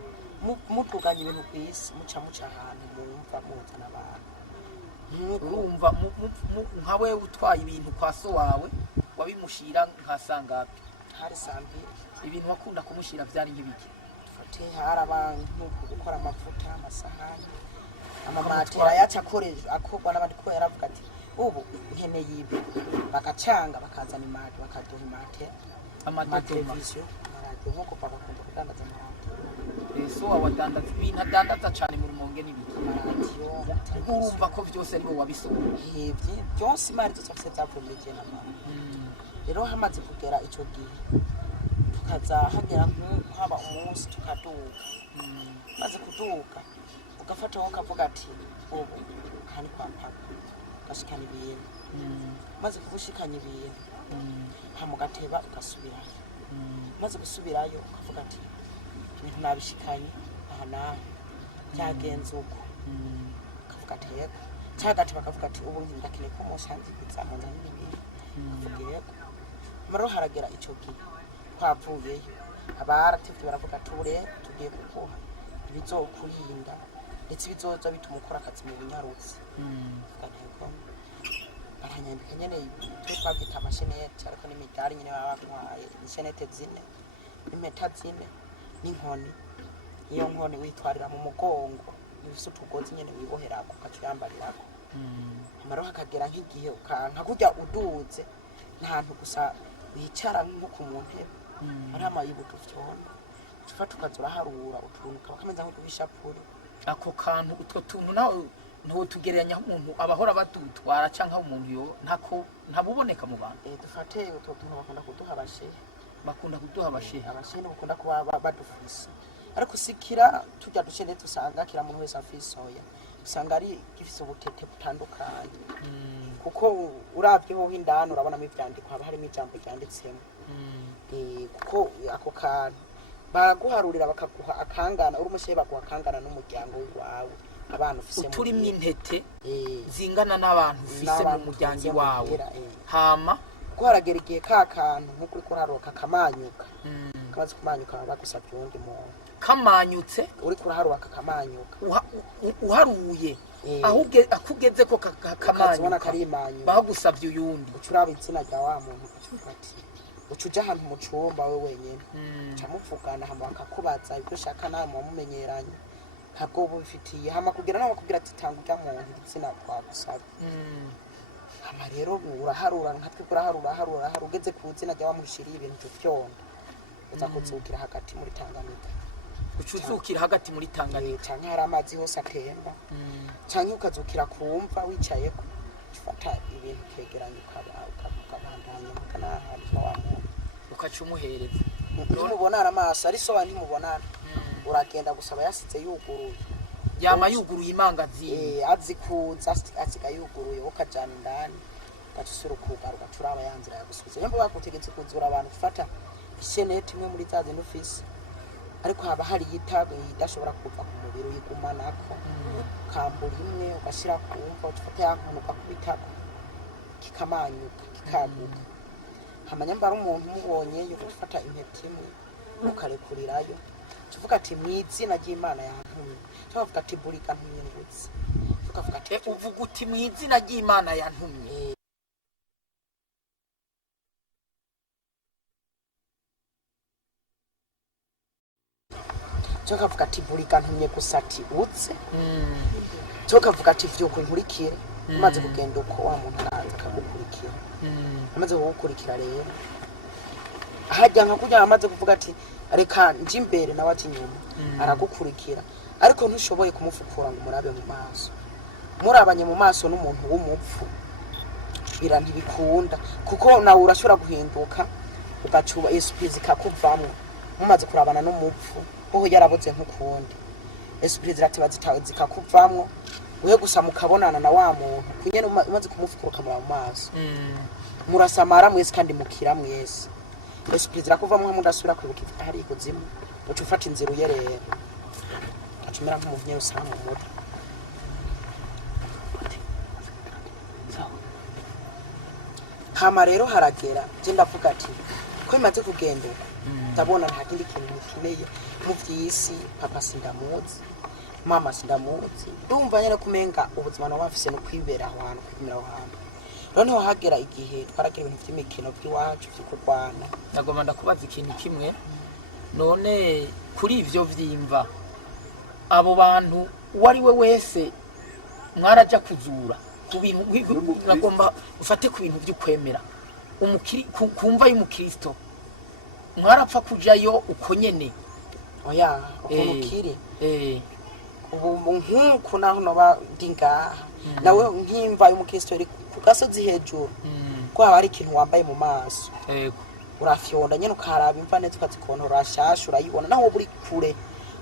mutuganya ibintu kwisi muca ahantu mumva muzana abantu urumva nkawe utwaye ibintu kwa so wawe wabimushira nkasangapi hari sambi ibintu wakunda kumushira byari nk'ibiki fate hari abantu gukora amavuta amasahani amamatera yaca akorwa n'abandi ko yaravuga ati ubu nkene yibe bagacanga bakazana imati bakaduha imate amateleviziyo nkuko papa akunda kudandaza amaradiyo so wadandaza ibintu adandaza cyane mu rumonge n'ibiki amaradiyo urumva ko byose ari wowe wabisoma byose imari zose zavuye na mama rero hamaze kugera icyo gihe tukaza hagera haba umunsi tukaduka maze kuduka ugafata wowe ukavuga ati ubu kandi kwa papa gashikana ibintu maze kugushikanya ibintu hamugateba ugasubirayo maze gusubirayo ukavuga ati ibintu nabishikanye aha naho byagenze uko ukavuga ati yego cyagati bakavuga ati ubu ndakeneye ko mushangiza mu nzira n'ibintu ukavuga yego maro haragera icyo gihe twavuyeyo abaratifite baravuga ati ure tugiye kuguha ibizokurinda ndetse bizoza bituma ukora akazi mu bunyarutsi ukavuga baranyandika nyene twagita amashenete ariko n'imidari nyene babantwaye ishenete zine impeta zine n'inkoni iyo nkoni witwarira mu mugongo bifite utugozi nyene wibohera ku kacuyambarirako amaro hakagera nk'igihe ukanka kujya uduze ntantu gusa wicara nko ku ntebe ari amayibuto vyona ufata ukazura harura utuntu bakameza nko kubishapure ako kantu utwo tuntu nawe tugereranya umuntu abahora badutwara canka umuntu yo ntabuboneka mu bantu. Dufate utwo tuntu bakunda kuduha abashe abashe bakunda kuba badufise ariko sikira tujya dushene tusanga kira muntu wese afisoya usanga ari gifise ubutete butandukanye kuko uravye ho hindano urabona ivyandiko haba harimo ijambo ryanditsemo kuko ako kantu baguharurira bakaguha akangana uri umushe baguha akangana n'umuryango wawe abantu ufise turi mwintete zingana n'abantu ufise mu muryango wawe hama kuharagera igihe kakantu nk'ukuri kuraroka kamanyuka kamaze kumanyuka bagusabye undi muntu kamanyutse uri kuraharuka kamanyuka uharuye akugeze ko kamanyuka bagusabye uyundi ucuraba izina rya wa muntu ati ucuja ahantu mu cumba we wenyene camuvugana hama bakakubaza ibyo ushaka nawe mumenyeranye ntabwo bufitiye hama kugira nawe bakubwira ati tanga ujya muntu izina twagusabye hama rero uraharura nkatwe uraharura ugeze ku izina rya wamuhishiriye ibintu vyonda uza kuzukira hagati muri Tanganyika ucuzukira hagati muri Tanganyika canke hari amazi hose atemba canke ukazukira kumva wicaye ufata ibintu kegeranye ukabandanya ukaca umuhereza ntimubonana amaso ari soba ntimubonana uragenda gusaba yasize yuguruye yama yuguruye imangazini azikuza asiga yuguruye ukajana indani ugatusura ukugaruka ugaturaba yanzira yagusubiza nyambo bakutegetse kuzura abantu gufata ishenete imwe muri za zindi ufise ariko haba hari yitago idashobora kuva ku mubiri uyigumanako kambura imwe ugashira kumva ufata yankuntu ukakubitako kikamanyuka kikaguka hamanyamba ari umuntu mubonye yo gufata impeti imwe ukarekurirayo tuvuga ati mwizina ry'Imana yantumye tuvuga ati burika ntumyengutse tuvuga ati uvuga uti mwizina ry'Imana yantumye tukavuga ati burika ntumye gusati utse tukavuga ati vyuko nkurikire umaze kugenda uko wa muntu araza akagukurikira amaze kugukurikira rero hajya nka kujya amaze kuvuga ati reka nje imbere nawe ati nyuma aragukurikira ariko ntushoboye kumufukura ngo murabe mu maso murabanye mu maso n'umuntu w'umupfu bira ntibikunda kuko nawe urashobora guhinduka ugacuba esprit kakuvamwe mumaze kurabana n'umupfu ho yaraboze nk'ukundi esprit ziratiba zitawe zikakuvamwe wewe gusa mukabonana na wa muntu kunyene umaze kumufukura mu maso murasamara mwese kandi mukira mwese esprit zirakuvamwe mudasubira kwibuka hari kuzimu ucu ufata inzira uyerera acumera nk'umunyero usanga mu hama rero haragera je ndavuga ati ko imaze kugenda ndabona nta kindi kintu nikeneye mu vyisi papa sindamuzi mama sindamuzi ndumva nyene kumenga ubuzima no bafise no kwibera ahantu kwimira ahantu noneho hagera igihe twaragira ibintu vy'imikino by'iwacu vy'kurwana nagomba ndakubaza ikintu kimwe none kuri ivyo vyimva abo bantu wari we wese mwaraja kuzura ku bintu nagomba ufate ku bintu by'ukwemera kumva y'umukristo mwarapfa kujayo uko nyene oya umukiri ubu nk'uko naho noba ndingaha nawe nkimva y'umukristo iri ku gasozi hejuru ko haba ari ikintu wambaye mu maso yego urafyonda nyene ukaraba imva neza ukazikontora shasha urayibona naho buri kure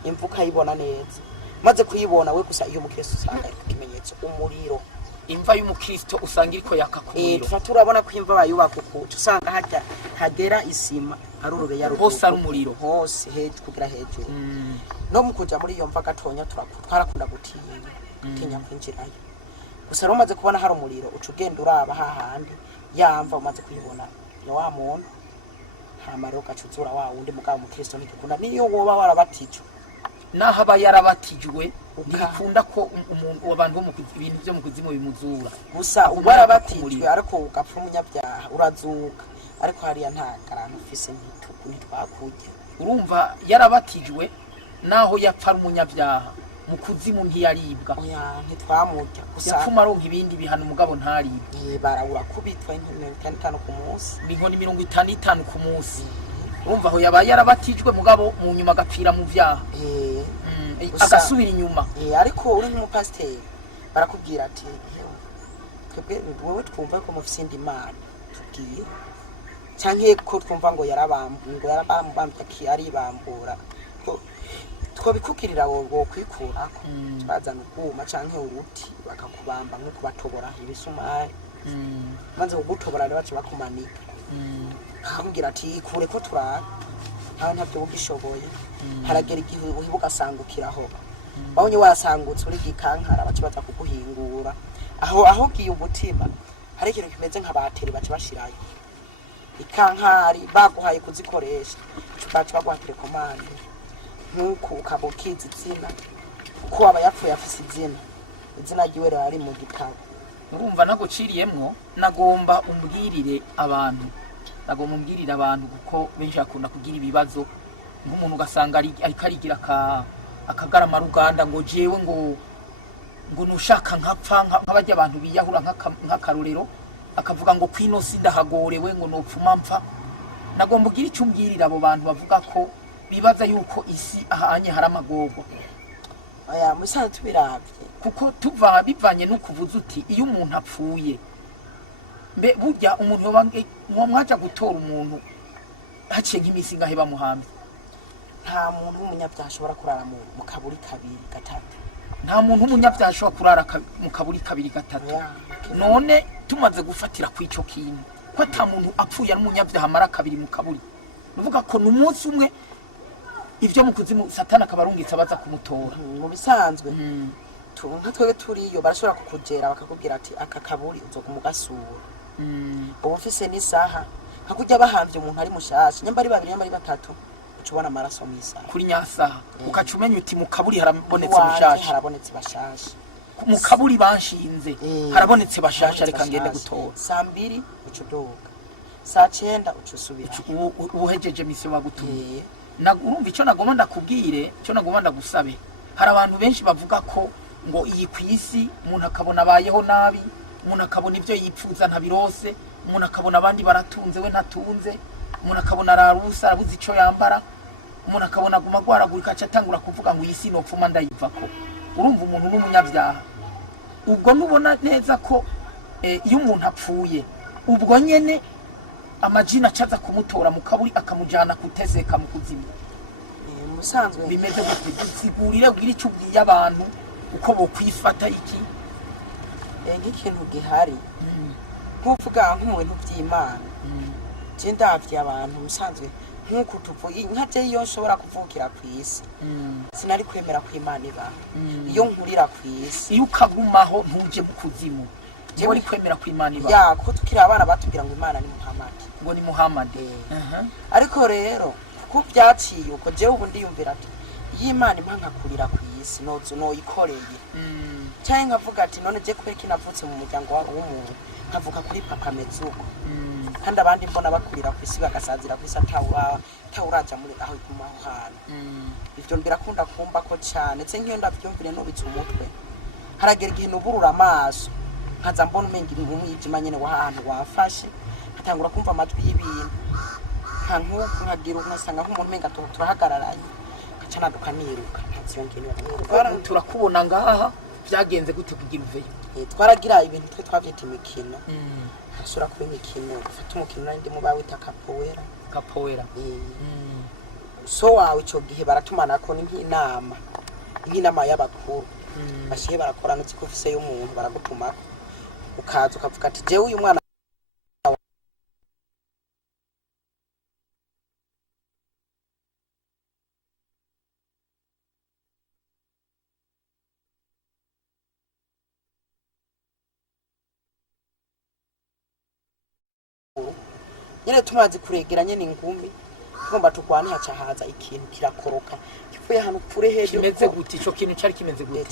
imva ukayibona neza maze kuyibona we gusa iyo umukristo usanga ari ikimenyetso umuriro imva y'umukristo usanga iriko yakakumuriro turabona ko imva bayubaka ukuca usanga hajya hagera isima ari urube ya hose ari umuriro hose kugira hejuru no mukuja muri iyo mva gatonya twarakunda gutinya kwinjirayo gusa rero umaze kubona hari umuriro uca ugenda uraba hahandi yamva umaze kuyibona ni wa muntu hama rero ugacuzura wa wundi mugabo umukristo ntigikunda niyo woba warabatijwe naho aba yarabatijwe ntibikunda ko umuntu abantu bo mu bintu byo mu kuzimu bimuzura gusa warabatijwe ariko ugapfa umunyabyaha urazuka ariko hariya nta garantu ufise ntitwakujya urumva yarabatijwe naho yapfa ari umunyabyaha mu kuzimu ntiyaribwa oya ntitwamujya gusa yapfuma aronka ibindi bihano mugabo ntaribwe barabura kubitwa 55 ku munsi inkoni 55 ku munsi urumva aho yabaye yarabatijwe mugabo mu nyuma agapfira mu vyaha agasubira inyuma ariko uri nk'umupasiteri barakubwira ati twebwe wowe twumva ko mufise indi Imana tubwiye canke ko twumva ngo yarabambye aribambura twabikukirira wowe kwikurako bazana ubwuma canke uruti bakakubamba nko kubatobora ibisumari maze kugutobora rero bace bakumanika akakubwira ati ikure ko turara aho ntabyo ubishoboye haragera igihe uhibuka sangukiraho babonye wasangutse uri gikankara bace baza kuguhingura aho giye umutima hari ikintu kimeze nk'abateri bace bashirayo ikankari baguhaye kuzikoresha bace baguha telekomande nkuko ukabukiza izina uko aba yapfuye afise izina ryiwe rari mu gitabo. Urumva naguciriyemwo nagomba umbwirire abantu kuko benshi akunda kugira ibibazo nk'umuntu ugasanga ariko arigira akagarama ruganda ngo jewe ngo nushaka nkapfa nk'abajya abantu biyahura nk'akarorero akavuga ngo kwino sindahagorewe ngo nopfuma mpfa. Nagomba ugira icyo umbwirira abo bantu bavuga ko bibaza yuko isi ahanye hari amagorwa. Aya musanze tubiravye kuko bivanye no kuvuza uti iyo umuntu apfuye mbe burya umuntu mwaja gutora umuntu haciye nk'imisi ngahe bamuhambe. Nta muntu w'umunyabyaha ashobora kurara mu kaburi kabiri gatatu. Nta muntu w'umunyabyaha ashobora kurara mu kaburi kabiri gatatu. None tumaze gufatira kw'ico kintu ko ata muntu apfuye ari umunyabyaha mara kabiri mu kaburi, nuvuga ko n'umunsi umwe ivyo mu kuzimu Satani akabarungitsa baza kumutora. Mu bisanzwe twebwe turiyo barashobora kukugera bakakubwira ati aka kaburi uzokumugasura ubu ufise n'isaha hakujya bahamvye umuntu ari mushasha nyamba ari babiri nyamba ari batatu ucubona amaraso mw'isaha kuri nyasaha ukacumenya uti mu kaburi harabonetse mushasha harabonetse bashasha mu kaburi banshinze harabonetse bashasha reka ngende gutora. Saa 2 ucudoga saa 9 ucusubira uhejeje misi bagutuye. Urumva icyo nagomba ndakubwire icyo nagomba ndagusabe. Hari abantu benshi bavuga ko ngo iyi kwisi umuntu akabona abayeho nabi, umuntu akabona ivyo yipfuza ntabirose, umuntu akabona abandi baratunze we ntatunze, umuntu akabona ararusa arabuze ico yambara, umuntu akabona guma gwaragurika acatangura kuvuga ngo iyi si nopfuma ndayivako. Urumva umuntu n'umunyabyaha ubwo nubona neza ko iyo umuntu apfuye ubwo nyene amajina acaza kumutora mu kaburi akamujana kutezeka mu kuzimu. Musanzwe bimeze gusigurire ugira icyo ubwiye abantu uko bo kwifata iki nk'ikintu gihari nkuvuga nk'umuntu by'Imana je ndavye abantu musanzwe nkuko tuvuye nkaje iyo nshobora kuvukira ku isi sinari kwemera ko Imana iba iyo nkurira ku isi iyo ukagumaho ntuje mu kuzimu je wari kwemera ko Imana iba ya ko tukira abana batubwira ngo Imana ni Muhammad ngo ni Muhammad ariko rero ko byaciye uko je ubu ndiyumvira ati y'Imana impanka kurira ku isi nozo noyikoreye cyane nkavuga ati none je kweki navutse mu muryango w'umuntu nkavuka kuri papa mezuko kandi abandi mbona bakurira ku isi bagasazira ku isi atawuraja muri aho igumaho hano ivyo birakunda kumba ko cyane nse nkiyo ndavyumvire no bitse umutwe haragera igihe nuburura amaso nkaza mbona umenga umwijima nyene wahantu wafashe hatangura kumva amajwi y'ibintu nkuko nkagira ugasanga nk'umuntu menga turahagararanye kacana dukaniruka ntavyongene turakubona ngaha byagenze gute kugira uveyo. Twaragira ibintu twe twavyita imikino hasura kuba imikino gufata umukino nandi mu bawita kapowera so wawe ico gihe baratumanako nk'inama y'abakuru bashiye barakora n'uzi ko ufise y'umuntu baragutumako ukaza ukavuga ati jewe uyu mwana nyene tumaze kuregeranye n'ingumi tugomba tukwane hacahaza ikintu kirakoroka kivuye hano kure hejuru kimeze gute ico kintu cari kimeze gute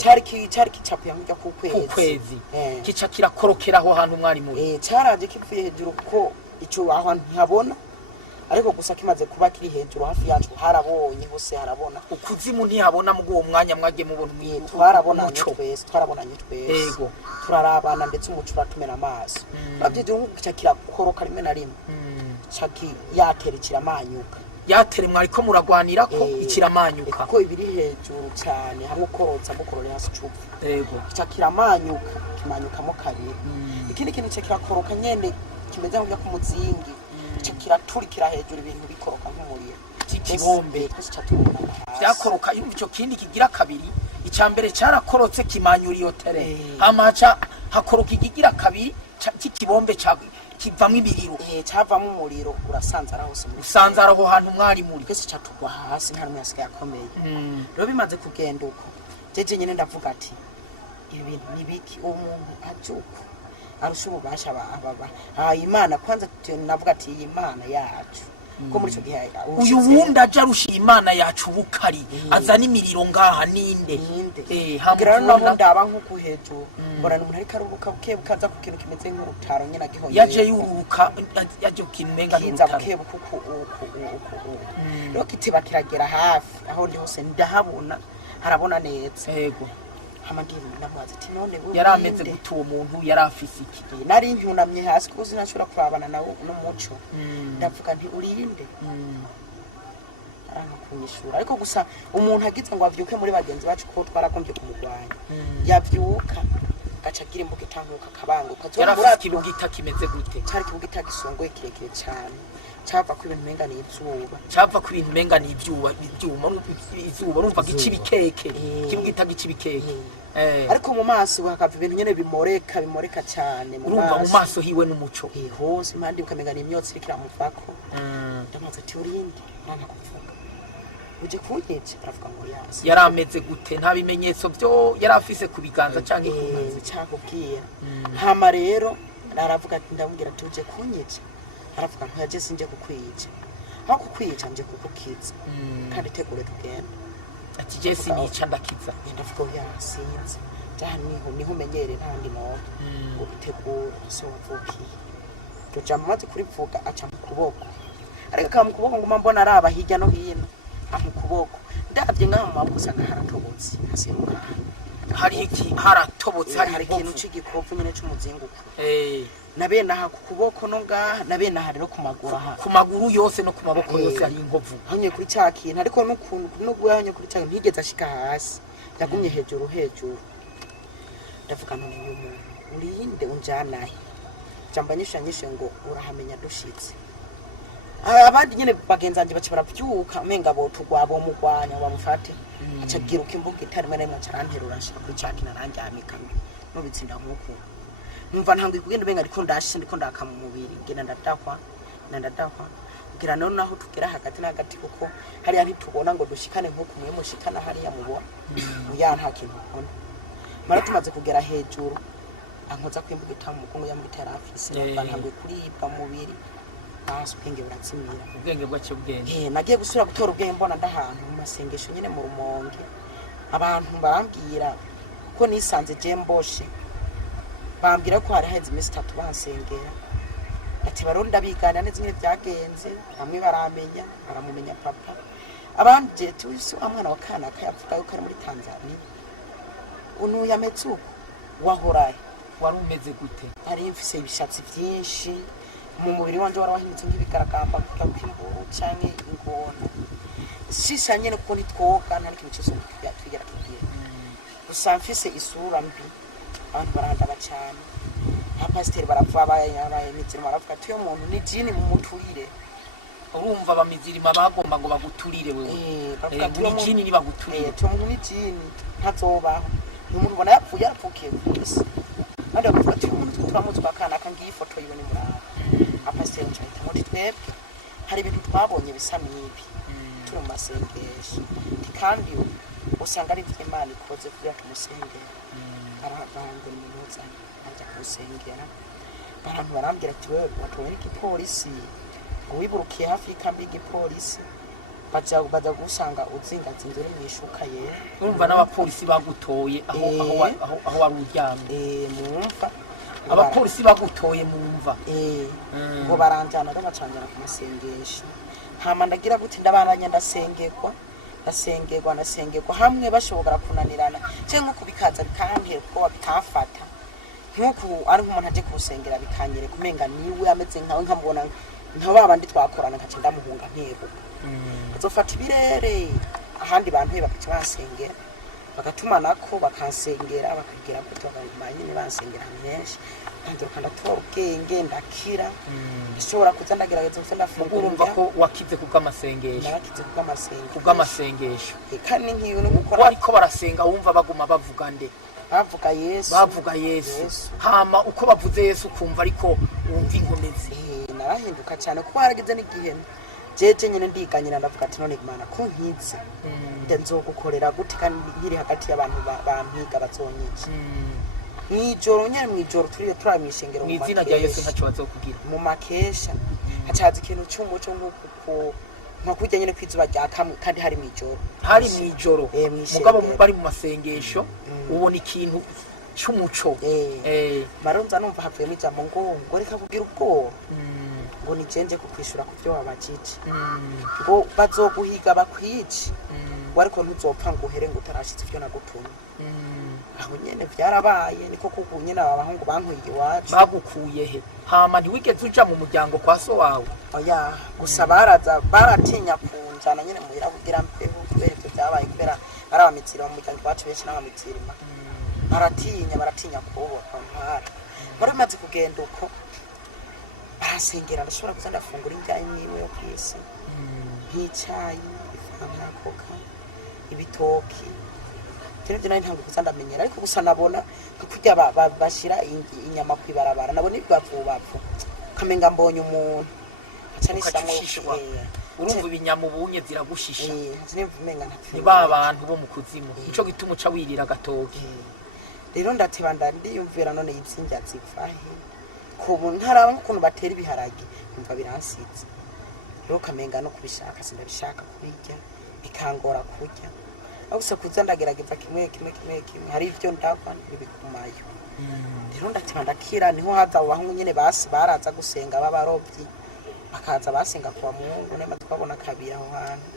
cari kicapuye nk'ujya ku kwezi kica kirakorokera aho hantu mwari muri caraje kivuye hejuru ko ico aho ntabona ariko gusa kimaze kuba kiri hejuru hafi yacu harabonye hose harabona ukuzimu ntihabona mu uwo mwanya mwage mubona twarabonanye twese yego turarabana ndetse umuco uratumena amaso bavyije kica kirakoroka rimwe na rimwe caki yaterekira amanyuka yatere mwariko muragwanira ko ikiramanyuka kuko ibiri hejuru cyane hamwe korotsa mukorore hasi cupa yego kica kiramanyuka kimanyukamo kabiri ikindi kintu cyo kirakoroka nyene kimeze nk'uko ku muzingi kica kiraturikira hejuru ibintu bikoroka nk'umuriro kibombe byakoroka icyo kindi kigira kabiri icambere cyarakorotse kimanyura iyo tere hamaca hakoroka ikigira kabiri kikibombe kivamo ibiriro cyavamo umuriro urasanzara hose usanzara aho hantu mwari muri kwese cyatugwa hasi nta numwe akomeye rero bimaze kugenda uko jeje nyene ndavuga ati ibi bintu nibiki uwo muntu ajuko arusha ububasha aba Imana kwanza navuga ati iyi Imana yacu ko muri cyo gihe uyu wundi aja rusha Imana yacu bukari azana imiriro ngaha ninde hagira nabo ndaba nkuko hejuru mbona umuntu ariko arubuka bukaza ku kintu kimeze nk'urutaro nyina gihonye yaje yuruka yaje kimenga n'urutaro kuko rero kitiba kiragera hafi aho ndi hose ndahabona harabona neza yego hamandiri namaze ati none yarameze gutu uwo muntu yarafise iki nari ntunamye hasi kuko sinashobora kurabana nawo n'umuco ndavuga nti urinde kunyishura ariko gusa umuntu agize ngo avyuke muri bagenzi bacu ko twarakombye kumugwanya yavyuka gaca gira imbuga itanguka kabanguka yarafise kibugita kimeze gute cyari kibugita gisongoye kirekire cyane cyava ku ibintu menga n'izuba cyava ku ibintu menga n'ibyuma izuba urumva gicibikeke kibugita gicibikeke ariko mu maso hakava ibintu nyene bimoreka cyane urumva mu maso hiwe n'umuco hose impande ukamenga n'imyotsi irikira muvako ndamaze ati urinde nanga kuvuga uje kunyeje aravuga ngo yasi yarameze gute nta bimenyetso byo yarafise ku biganza canke ku ntoki cyakubwira hama rero aravuga ati ndamubwira ati uje kunyeje aravuga ngo yaje sinje kukwica aho kukwica nje kukukiza kandi tegure tugenda ati je sinica ndakiza ndavuga yasinze niho umenyere ntandi no ngo bitegure so wavukiye tuja mumaze kurivuga aca mu kuboko ariko ka mu kuboko nguma mbona araba hirya no hino mu kuboko ndabye nka mu maboko usanga haratobotse haseruka hari iki haratobotse hari ikintu c'igikovu nyene c'umuzinguko nabena ha ku kuboko no ngaha nabena hari no kumaguru aha ku maguru yose no ku maboko yose ari inkovu hanye kuri cyakintu ariko n'ukuntu no guhanye kuri cyakintu ntigeze ashika hasi yagumye hejuru ndavuga none uyu muntu urinde unjanahe jamba nyishanyishe ngo urahamenya dushitse abandi nyene bagenzanje bace baravyuka umenga bo tugwabo mugwanya bamufate acagiruka imbuga itarimo nemwe acaranterura ashika kuri cyakintu aranjyamikamye no bitsinda nkuko numva ntangiye kugenda benga ariko ndashe ndiko ndaka mu mubiri ngenda ndadahwa kugira none naho tugera hagati na hagati kuko hari ari tubona ngo dushikane nko kumwe mushikana hari ya mubona uya nta kintu ukona mara tumaze kugera hejuru ankoza kwimbuga itamukongo ya muri terafisi numva ntangiye kuribwa mu mubiri basi ubwenge buratsimira ubwenge bwacyo bwenge nagiye gusura gutora ubwenge mbona ndahantu mu masengesho nyene mu rumonge abantu barambwira ko nisanze je mboshe bambwira ko hari heze imisi 3 bansengera ati baronda bigana neza nyine byagenze bamwe baramumenya papa abandi je tuzi umwana wa kana akayavuga yuko ari muri Tanzania unu yametsuko wahoraye wari umeze gute ari mfise ibishatsi byinshi mu mubiri wanje warawahindutse nk'ibigaragamba kukimburu cyane ingona shisha nyene ko nitwoga nta kintu cyose twigera tugiye gusa mfise isura mbi abantu barandaba cyane abapasiteri barapfa abayemizirima baravuga ati uyo muntu ni jini mu mutwire urumva abamizirima bagomba ngo baguturire wewe ni jini nibaguturire ati umuntu ni jini ntazobaho umuntu ubona yapfuye yarapfukiye kwisi kandi bavuga ati umuntu turamutse bakana kangiye ifoto yiwe ni Muraho abapasiteri cyahita ngo twebwe hari ibintu twabonye bisa nibi turi mu masengesho kandi usanga ari Imana ikoze kugira tumusengere arabanze n'umuza ajya kusengera abantu barambwira ati wewe watubona igipolisi ngo wiburukiye hafi y'ikambi y'igipolisi baza gusanga uzingazinze uri mu ishuka ye urumva n'abapolisi bagutoye aho wari uryamye numva abapolisi bagutoye mumva ngo baranjana bacanjana ku masengesho hama ndagira gute ndabananya ndasengerwa hamwe bashobora kunanirana cyangwa kubikaza bikantera ko bitafata nkuko ari nk'umuntu aje kusengera bikanyere kumenga niwe ameze nkawe nkamubona nta babandi twakorana nkaca ndamuhunga nkebuka azofata ibirere ahandi bantu bakaca basengera bagatumanako bakansengera bakagira gute bakaguma nyine bansengera henshi ntanduka ndatora ubwenge ndakira ndashobora kuza ndagerageza gusa ndafungura. Urumva ko wakize kubw'amasengesho? Narakize kubw'amasengesho kandi nkiyo no gukora ariko barasenga wumva baguma bavuga nde? Bavuga Yesu. Hama uko bavuze Yesu kumva ariko wumva inkomezi. Narahinduka cyane kuko haragize n'igihe jeje nyine ndiganyira ndavuga ati none Imana ko nkize nzogukorera gute kandi nkiri hagati y'abantu bampiga bazonyica. Mwijoro turiyo turamishengero mu izina rya Yesu ntacyo bazokugira mu makesha hacaza ikintu cy'umuco nk'uko nko kujya nyine kwizuba rya kamwe kandi hari mwijoro mugabo bari mu masengesho ubona ikintu cy'umuco maronza numva havuyemo ijambo ngo reka kugira ubwoba ngo nijenje kukwishura ku byo wabajije ngo bazoguhiga bakwice ariko ntuzopfa ngo uhere ngo utarashitse ibyo nagutumye. Aho nyene byarabaye niko kuko nyene abahungu bankuye iwacu. Bagukuye he? Hama ntiwigeze uja mu muryango kwa so wawe? Oya gusa baratinya kunjana nyene muhira kugira mpeho kubera ibyo byabaye kubera barabamitira mu muryango wacu benshi n'abamitirima baratinya kubona ntara bari maze kugenda uko barasengera ndashobora kuza ndafungura indya imwe yo kwisi nk'icyayi ifantakoka ibitoki Tene nari ntango kuza ndamenyera ariko gusa nabona kurya bashira inyama kwibarabara nabona ibbavu kamenga mbonye umuntu aca nishamwe urumva ibinyama ubunye ziragushisha zinevumenga ntapfi ni ba bantu bo mu kuzimu ico gituma uca wirira gatoki. Rero ndateba ndiyumvira none yitsinjya zivahe kubu ntaraba ukuntu batera ibiharage umva biransitse rero kamenga no kubishaka sindabishaka kubijya bikangora kurya gusa kuza ndagerageza kimwe hari ivyo ndava n'ibikumayo. Rero ndateba ndakira niho haza abahungu nyene baraza gusenga b'abarovyi bakaza basenga kwa Mungu nema twabona kabira aho hantu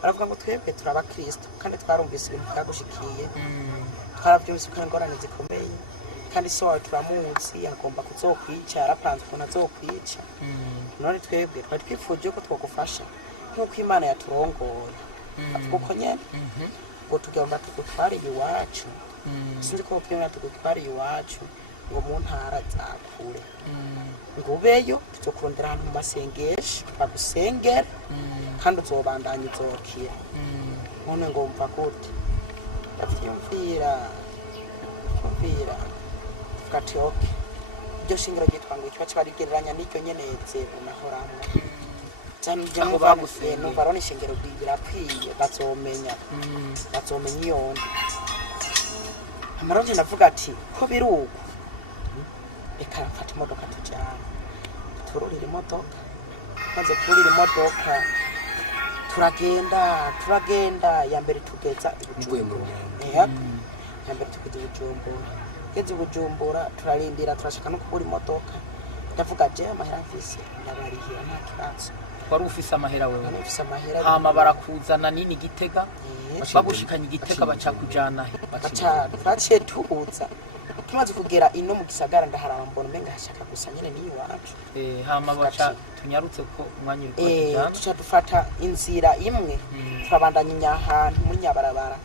baravuga ngo twebwe turaba Kristo kandi twarumvise ibintu byagushikiye twaravyumvise kandi ngorane zikomeye kandi so wawe turamuzi agomba kuzokwica arapanze ukuntu azokwica none twebwe twari twifuje ko twogufasha nk'uko Imana yaturongoye kuko nyene ngo tugomba tugutware iwacu sinzi ko byona tugutware iwacu ngo mu ntara zakure ngo ubeyo tuzokurondera ahantu mu masengesho bagusengera kandi uzobandanya uzokira none ngo umva gute ndavyumvira gatoke ibyo shingiro gitwa ngo ikibazo barigereranya n'icyo nyene unahoramwe aho bagusenga no barone shingiro birakwiye bazomenya iyondi amaronke navuga ati ko biruko reka mfata imodoka tujyana tururira imodoka maze kurira imodoka turagenda ya mbere tugeza Ibujumbura ya mbere tugeze Ibujumbura turarindira turashaka no kubura imodoka ndavuga je amahera mfise ndabarihira nta kibazo. Wari ufise amahera wewe? Ufise amahera. Hama barakuzana nini Gitega bagushikanye Gitega bacakujana baciye tubuza tumaze kugera ino mu gisagara ndaharambona mbenga hashaka gusa nyene ni iwacu hama baca tunyarutse ko umwanya uri kujana tuca dufata inzira imwe turabandanya inyahantu muri Nyabarabara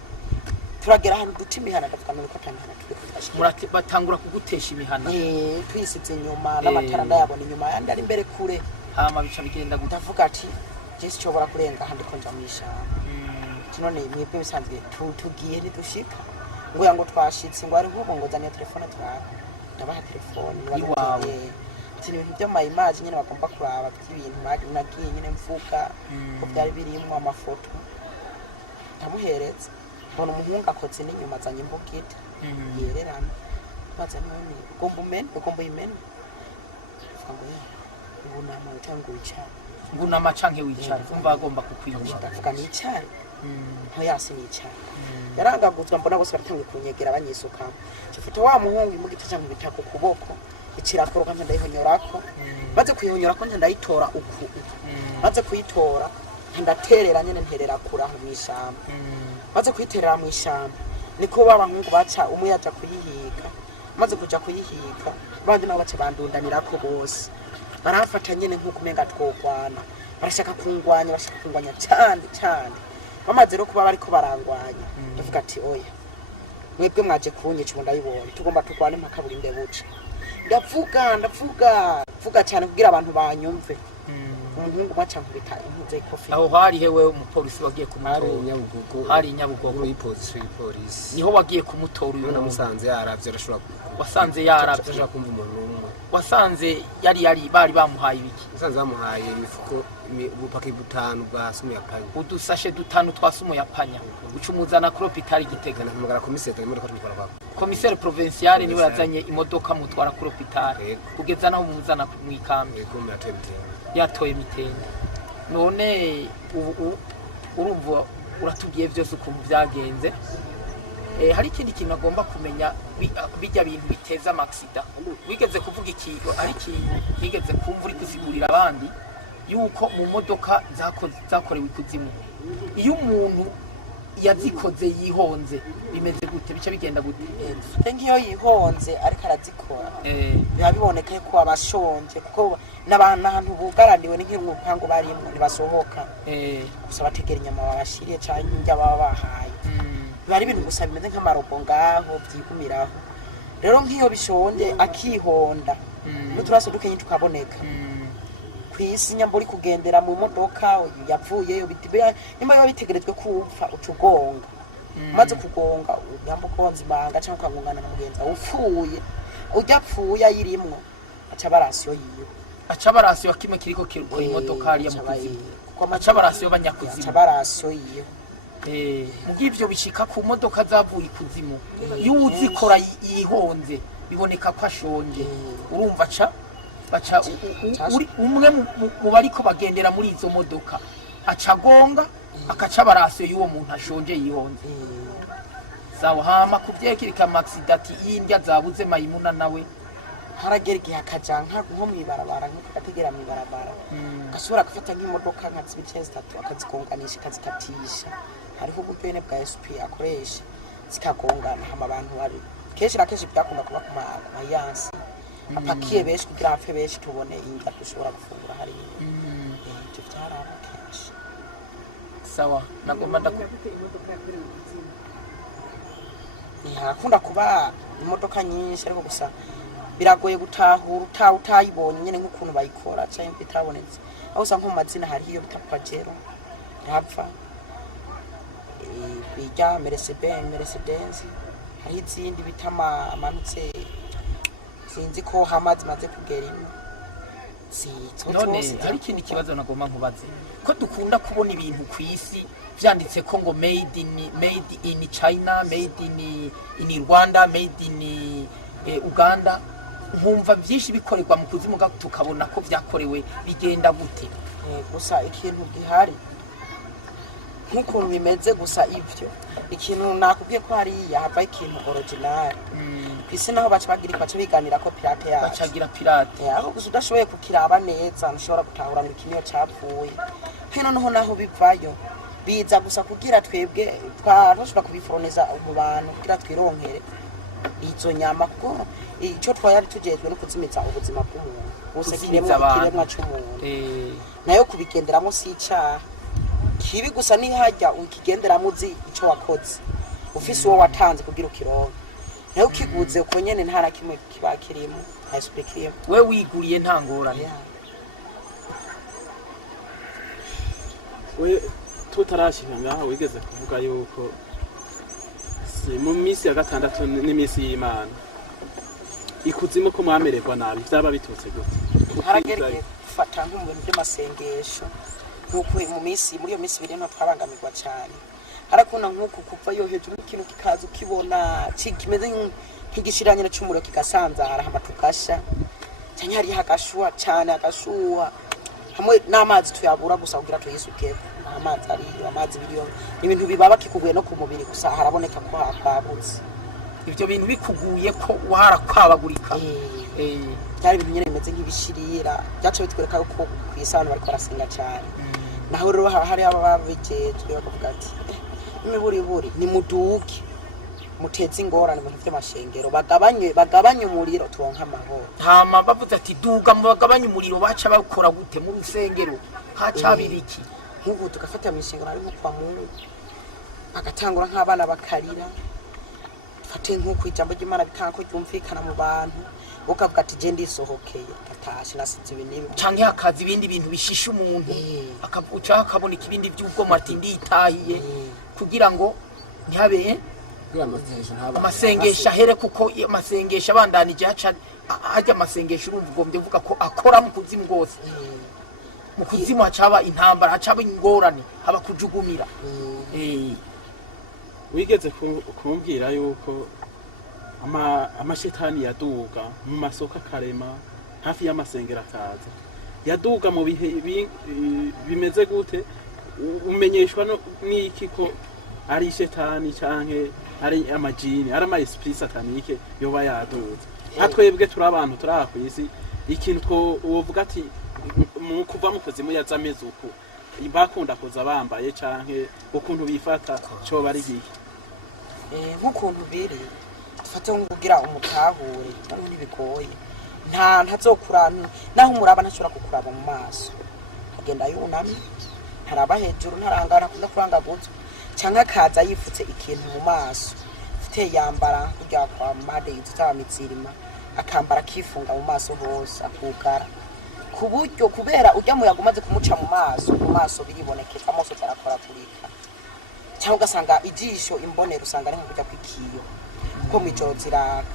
turagera ahantu duca imihana ndavuga none ko atamihana turi murati batangura kugutesha imihana twisize inyuma n'amatara ndayabona inyuma yandi ari imbere kure hama bica bigenda gutavuga ati Jesi cobora kurenga handi ko nja mwishamba none mwebwe bisanzwe tugiye ntidushika ngo yango twashitse ngo ari nkubo ngo zanye telefone twaka ndabaha telefone iwawe ibintu byo mayimaje nyene bagomba kuraba by'ibintu nagiye nyene mvuga ko byari birimwo amafoto ndamuhereza mbona umuhungu akotse n'inyuma zanye imbugita yererana baza none ugomba imene ngunama utanguyicara ngunama canke wicara umva agomba kukwinjira ndavuga nicara nto yasi nicara yarangaguzwa mbona bose baratangiye kunyegera banyisuka cifite wa muhungu imugita cyangwa bitako kuboko ikirakoroka nje ndayihonyorako maze kuyihonyorako nje ndayitora uku maze kuyitora ndaterera nyene nterera kuraho mwishamba maze kuyiterera mwishamba niko babahungu baca umwe yaja kuyihiga maze kuja kuyihiga bandi nabo baca bandundanirako bose barafata nyene nk'uko umenga twogwana barashaka kungwanya cyane bamaze no kuba bariko barangwanya ndavuga ati oya mwebwe mwaje kunyica ubu ndayibonye tugomba turwane impaka buri ndebuca ndavuga cyane kugira abantu banyumve umuhungu baca nkubita impuze ikofi aho hari hewe umupolisi wagiye kumutora hari Nyabugogo ipolisi niho wagiye kumutora uyu namusanze yaravye arashobora wasanze yaravye ashaka kumva umuntu umwe wasanze yari bari bamuhaye ibiki wasanze bamuhaye imifuko ubupaki butanu bwa sumu yapanya udusashe dutanu twa sumu yapanya ucumuzana kuri hôpital Gitega nahamagara komiseri imodoka tumutwara kwa komiseri provinciale niwe yazanye imodoka mutwara kuri hôpital kugeza naho muzana mu ikambi yatoye mitende none urumva uratubwiye byose ukuntu byagenze hari ikindi kintu agomba kumenya bijya bintu biteza amaksida wigeze kuvuga ikintu ari ikintu wigeze kumva uri kusigurira abandi yuko mu modoka zakorewe ikuzimu iyo umuntu yazikoze yihonze bimeze gute bice bigenda gute nk'iyo yihonze ariko arazikora biba biboneka ko abashonje kuko n'abantu bugaraniwe n'inkirupango barimo ntibasohoka gusa bategera inyama babashiriye cyangwa indya baba bahaye biba ari ibintu gusa bimeze nk'amarobo ngaho byigumiraho rero nk'iyo bishonje akihonda n'uturaso dukenye tukaboneka kwisi nyambo uri kugendera mu modoka yapfuyeyo nimba biba bitegerejwe kupfa ucugonga maze kugonga nyambo konza ibanga cyangwa ukagongana na mugenzi wawe upfuye ujyapfuye ayirimwo aca barasiyo yiwe aca barasiyo kimwe kiriko kirukora imodoka hariya mu kuzimu aca barasiyo banyakuzimu aca barasiyo yiwe mugivyo bishika ku modoka zavuye ikuzimu iyo uzikora yihonze biboneka ko ashonje urumva baca umwe mu bariko bagendera muri izo modoka acagonga akaca barasiyo y'uwo muntu ashonje yihonze sawa hama kuvyekirika maxidati y'indya zabuze mayimuna nawe haragera igihe akajanka nko mwibarabara nk'uko agategera mwibarabara gasubira gufata nk'imodoka nka zibice zitatu akazigonganisha akazikatisha hariho uburyo nyene bwa SP akoresha zikagongana hama abantu bari kenshi na kenshi byakunda kuba ku mayansi apakiye benshi kugira apfe benshi tubone indya dushobora gufungura hari ibyo byaraba kenshi sawa nagomba harakunda kuba imodoka nyinshi ariko gusa biragoye gutahura utayibonye nyene nk'ukuntu bayikora cyangwa bitabonetse aho usanga mu mazina hari iyo bita Pajero rapfa bijya Mercedes hari izindi bita amanutse sinzi ko hamazi maze kugera ino none hari ikindi kibazo nagomba nkubaze ko dukunda kubona ibintu ku isi vyanditse ko ngo made in China made in Rwanda made in Uganda nkumva byinshi bikorerwa mu kuzimu tukabona ko byakorewe bigenda gute gusa ikintu gihari nk'ukuntu bimeze gusa ivyo ikintu nakubwiye ko hari yava ikintu original kwisi naho baca biganira ko pirate yacu bacagira pirate aho gusa udashoboye kukiraba neza ntushobora gutahura ngo ikintu cyapfuye hino naho bivayo biza gusa kugira twebwe twashobora kubiforoniza mu bantu kugira twironkere izo nyama kuko icyo twari tugejwe no kuzimiza ubuzima bw'umuntu bose kiremwa cy'umuntu nayo kubigenderamo si icyaha kibi gusa ni hajya ukigenderamo uzi icyo wakoze ufise uwo watanze kugira ukironke nayo ukiguze uko nyene nta na kimwe kiba kirimo ntaspective we wiguriye nta ngorane we tutarashika ngaho wigeze kuvuga yuko mu minsi ya gatandatu n'iminsi y'Imana ikuzimu ko mwamererwa nabi byaba bitutse gute haragereye gufata nk'umu bintu by'amasengesho nuko muri iyo minsi biri no twabangamirwa cyane harakunda nk'uko kuva yo hejuru ikintu kikaza ukibona kimeze nk'igishiranyiro cy'umuriro kigasanzara hamatukasha cyane hari hagashuha cyane agashuha hamwe n'amazi tuyabura gusa kugira tuyisukeko amazi ariyo amazi biriyo ibintu bibaba kikuguye no ku mubiri gusa haraboneka ko hakwagutse ibyo bintu bikuguye ko warakwabagurika cyari ibintu nyene bimeze nk'ibishirira byaca bitwereka ko kwisana bariko barasenga cyane naho rero hari ababijejwe bakavuga ati imiburiburi ni muduke muteze ingorane mu bintu by'amashengero bagabanye umuriro turonka amahoro. hama bavuze ati duga mu bagabanye umuriro baca bakora gute mu rusengero hacabira iki nk'ubu tugafata mu ishengero ari nko kwa Mungu agatangura nk'abana bakarira fate nk'uko ijambo ry'Imana bikanko ryumvikana mu bantu ukavuga ati je ndisohokeye gatashe nasize ibintu canke hakaza ibindi bintu bishisha umuntu akavuca akaboneka ibindi by'ubwo Martin nditahiye kugira ngo ntihabe amasengesho ahere kuko amasengesho abandanije hajya amasengesho urumva ugombye uvuga ko akora mu kuzimu rwose mu kuzimu hacaba intambara hacaba ingorane haba kujugumira wigeze kumbwira yuko amashetani yaduga mu masoko akarema hafi y'amasengero akaza yaduga mu bihe bimeze gute umenyeshwa n'iki ko ari shetani canke ari amajini ari ama esprit satanike yoba yaduze atwebwe turi abantu turi aha kwisi ikintu wovuga ati mu kuva mu kuzimu yazameze uko bakunda kuza bambaye canke ukuntu bifata cyo bari gihe nk'ukuntu biri dufate nk'ugira umutahure cyangwa nibigoye ntazokurana naho umuraba ntashobora kukuraba mu maso agenda yunamye ntaraba hejuru ntarangara kuza kuranga gutyo cyangwa akaza yifutse ikintu mu maso ufite yambara kujya kwa made yitwa mitsirima akambara kifunga mu maso hose akugara ku buryo kubera ujya mu yagumaze kumuca mu maso biribonekeza amaso tarakora kurika cyangwa ugasanga ijisho imbonero usanga ari nk'ujya kwikiyo ko mijoro ziraka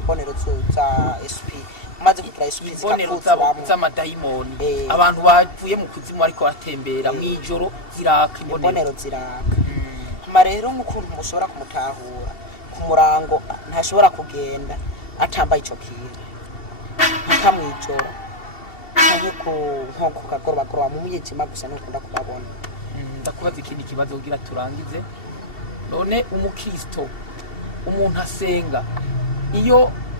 imbonero za SP maze kugira SP imbonero z'amadayimoni abantu bavuye mu kuzimu ariko batembera mu ijoro ziraka imbonero ziraka hama rero nk'ukuntu mushobora kumutahura ku murango ntashobora kugenda atambaye ico kintu akamwijoro nko ku kagoroba mu mwijima gusa n'ukunda kubabona. Ndakubaza ikindi kibazo kugira turangize none umukristo umuntu asenga iyo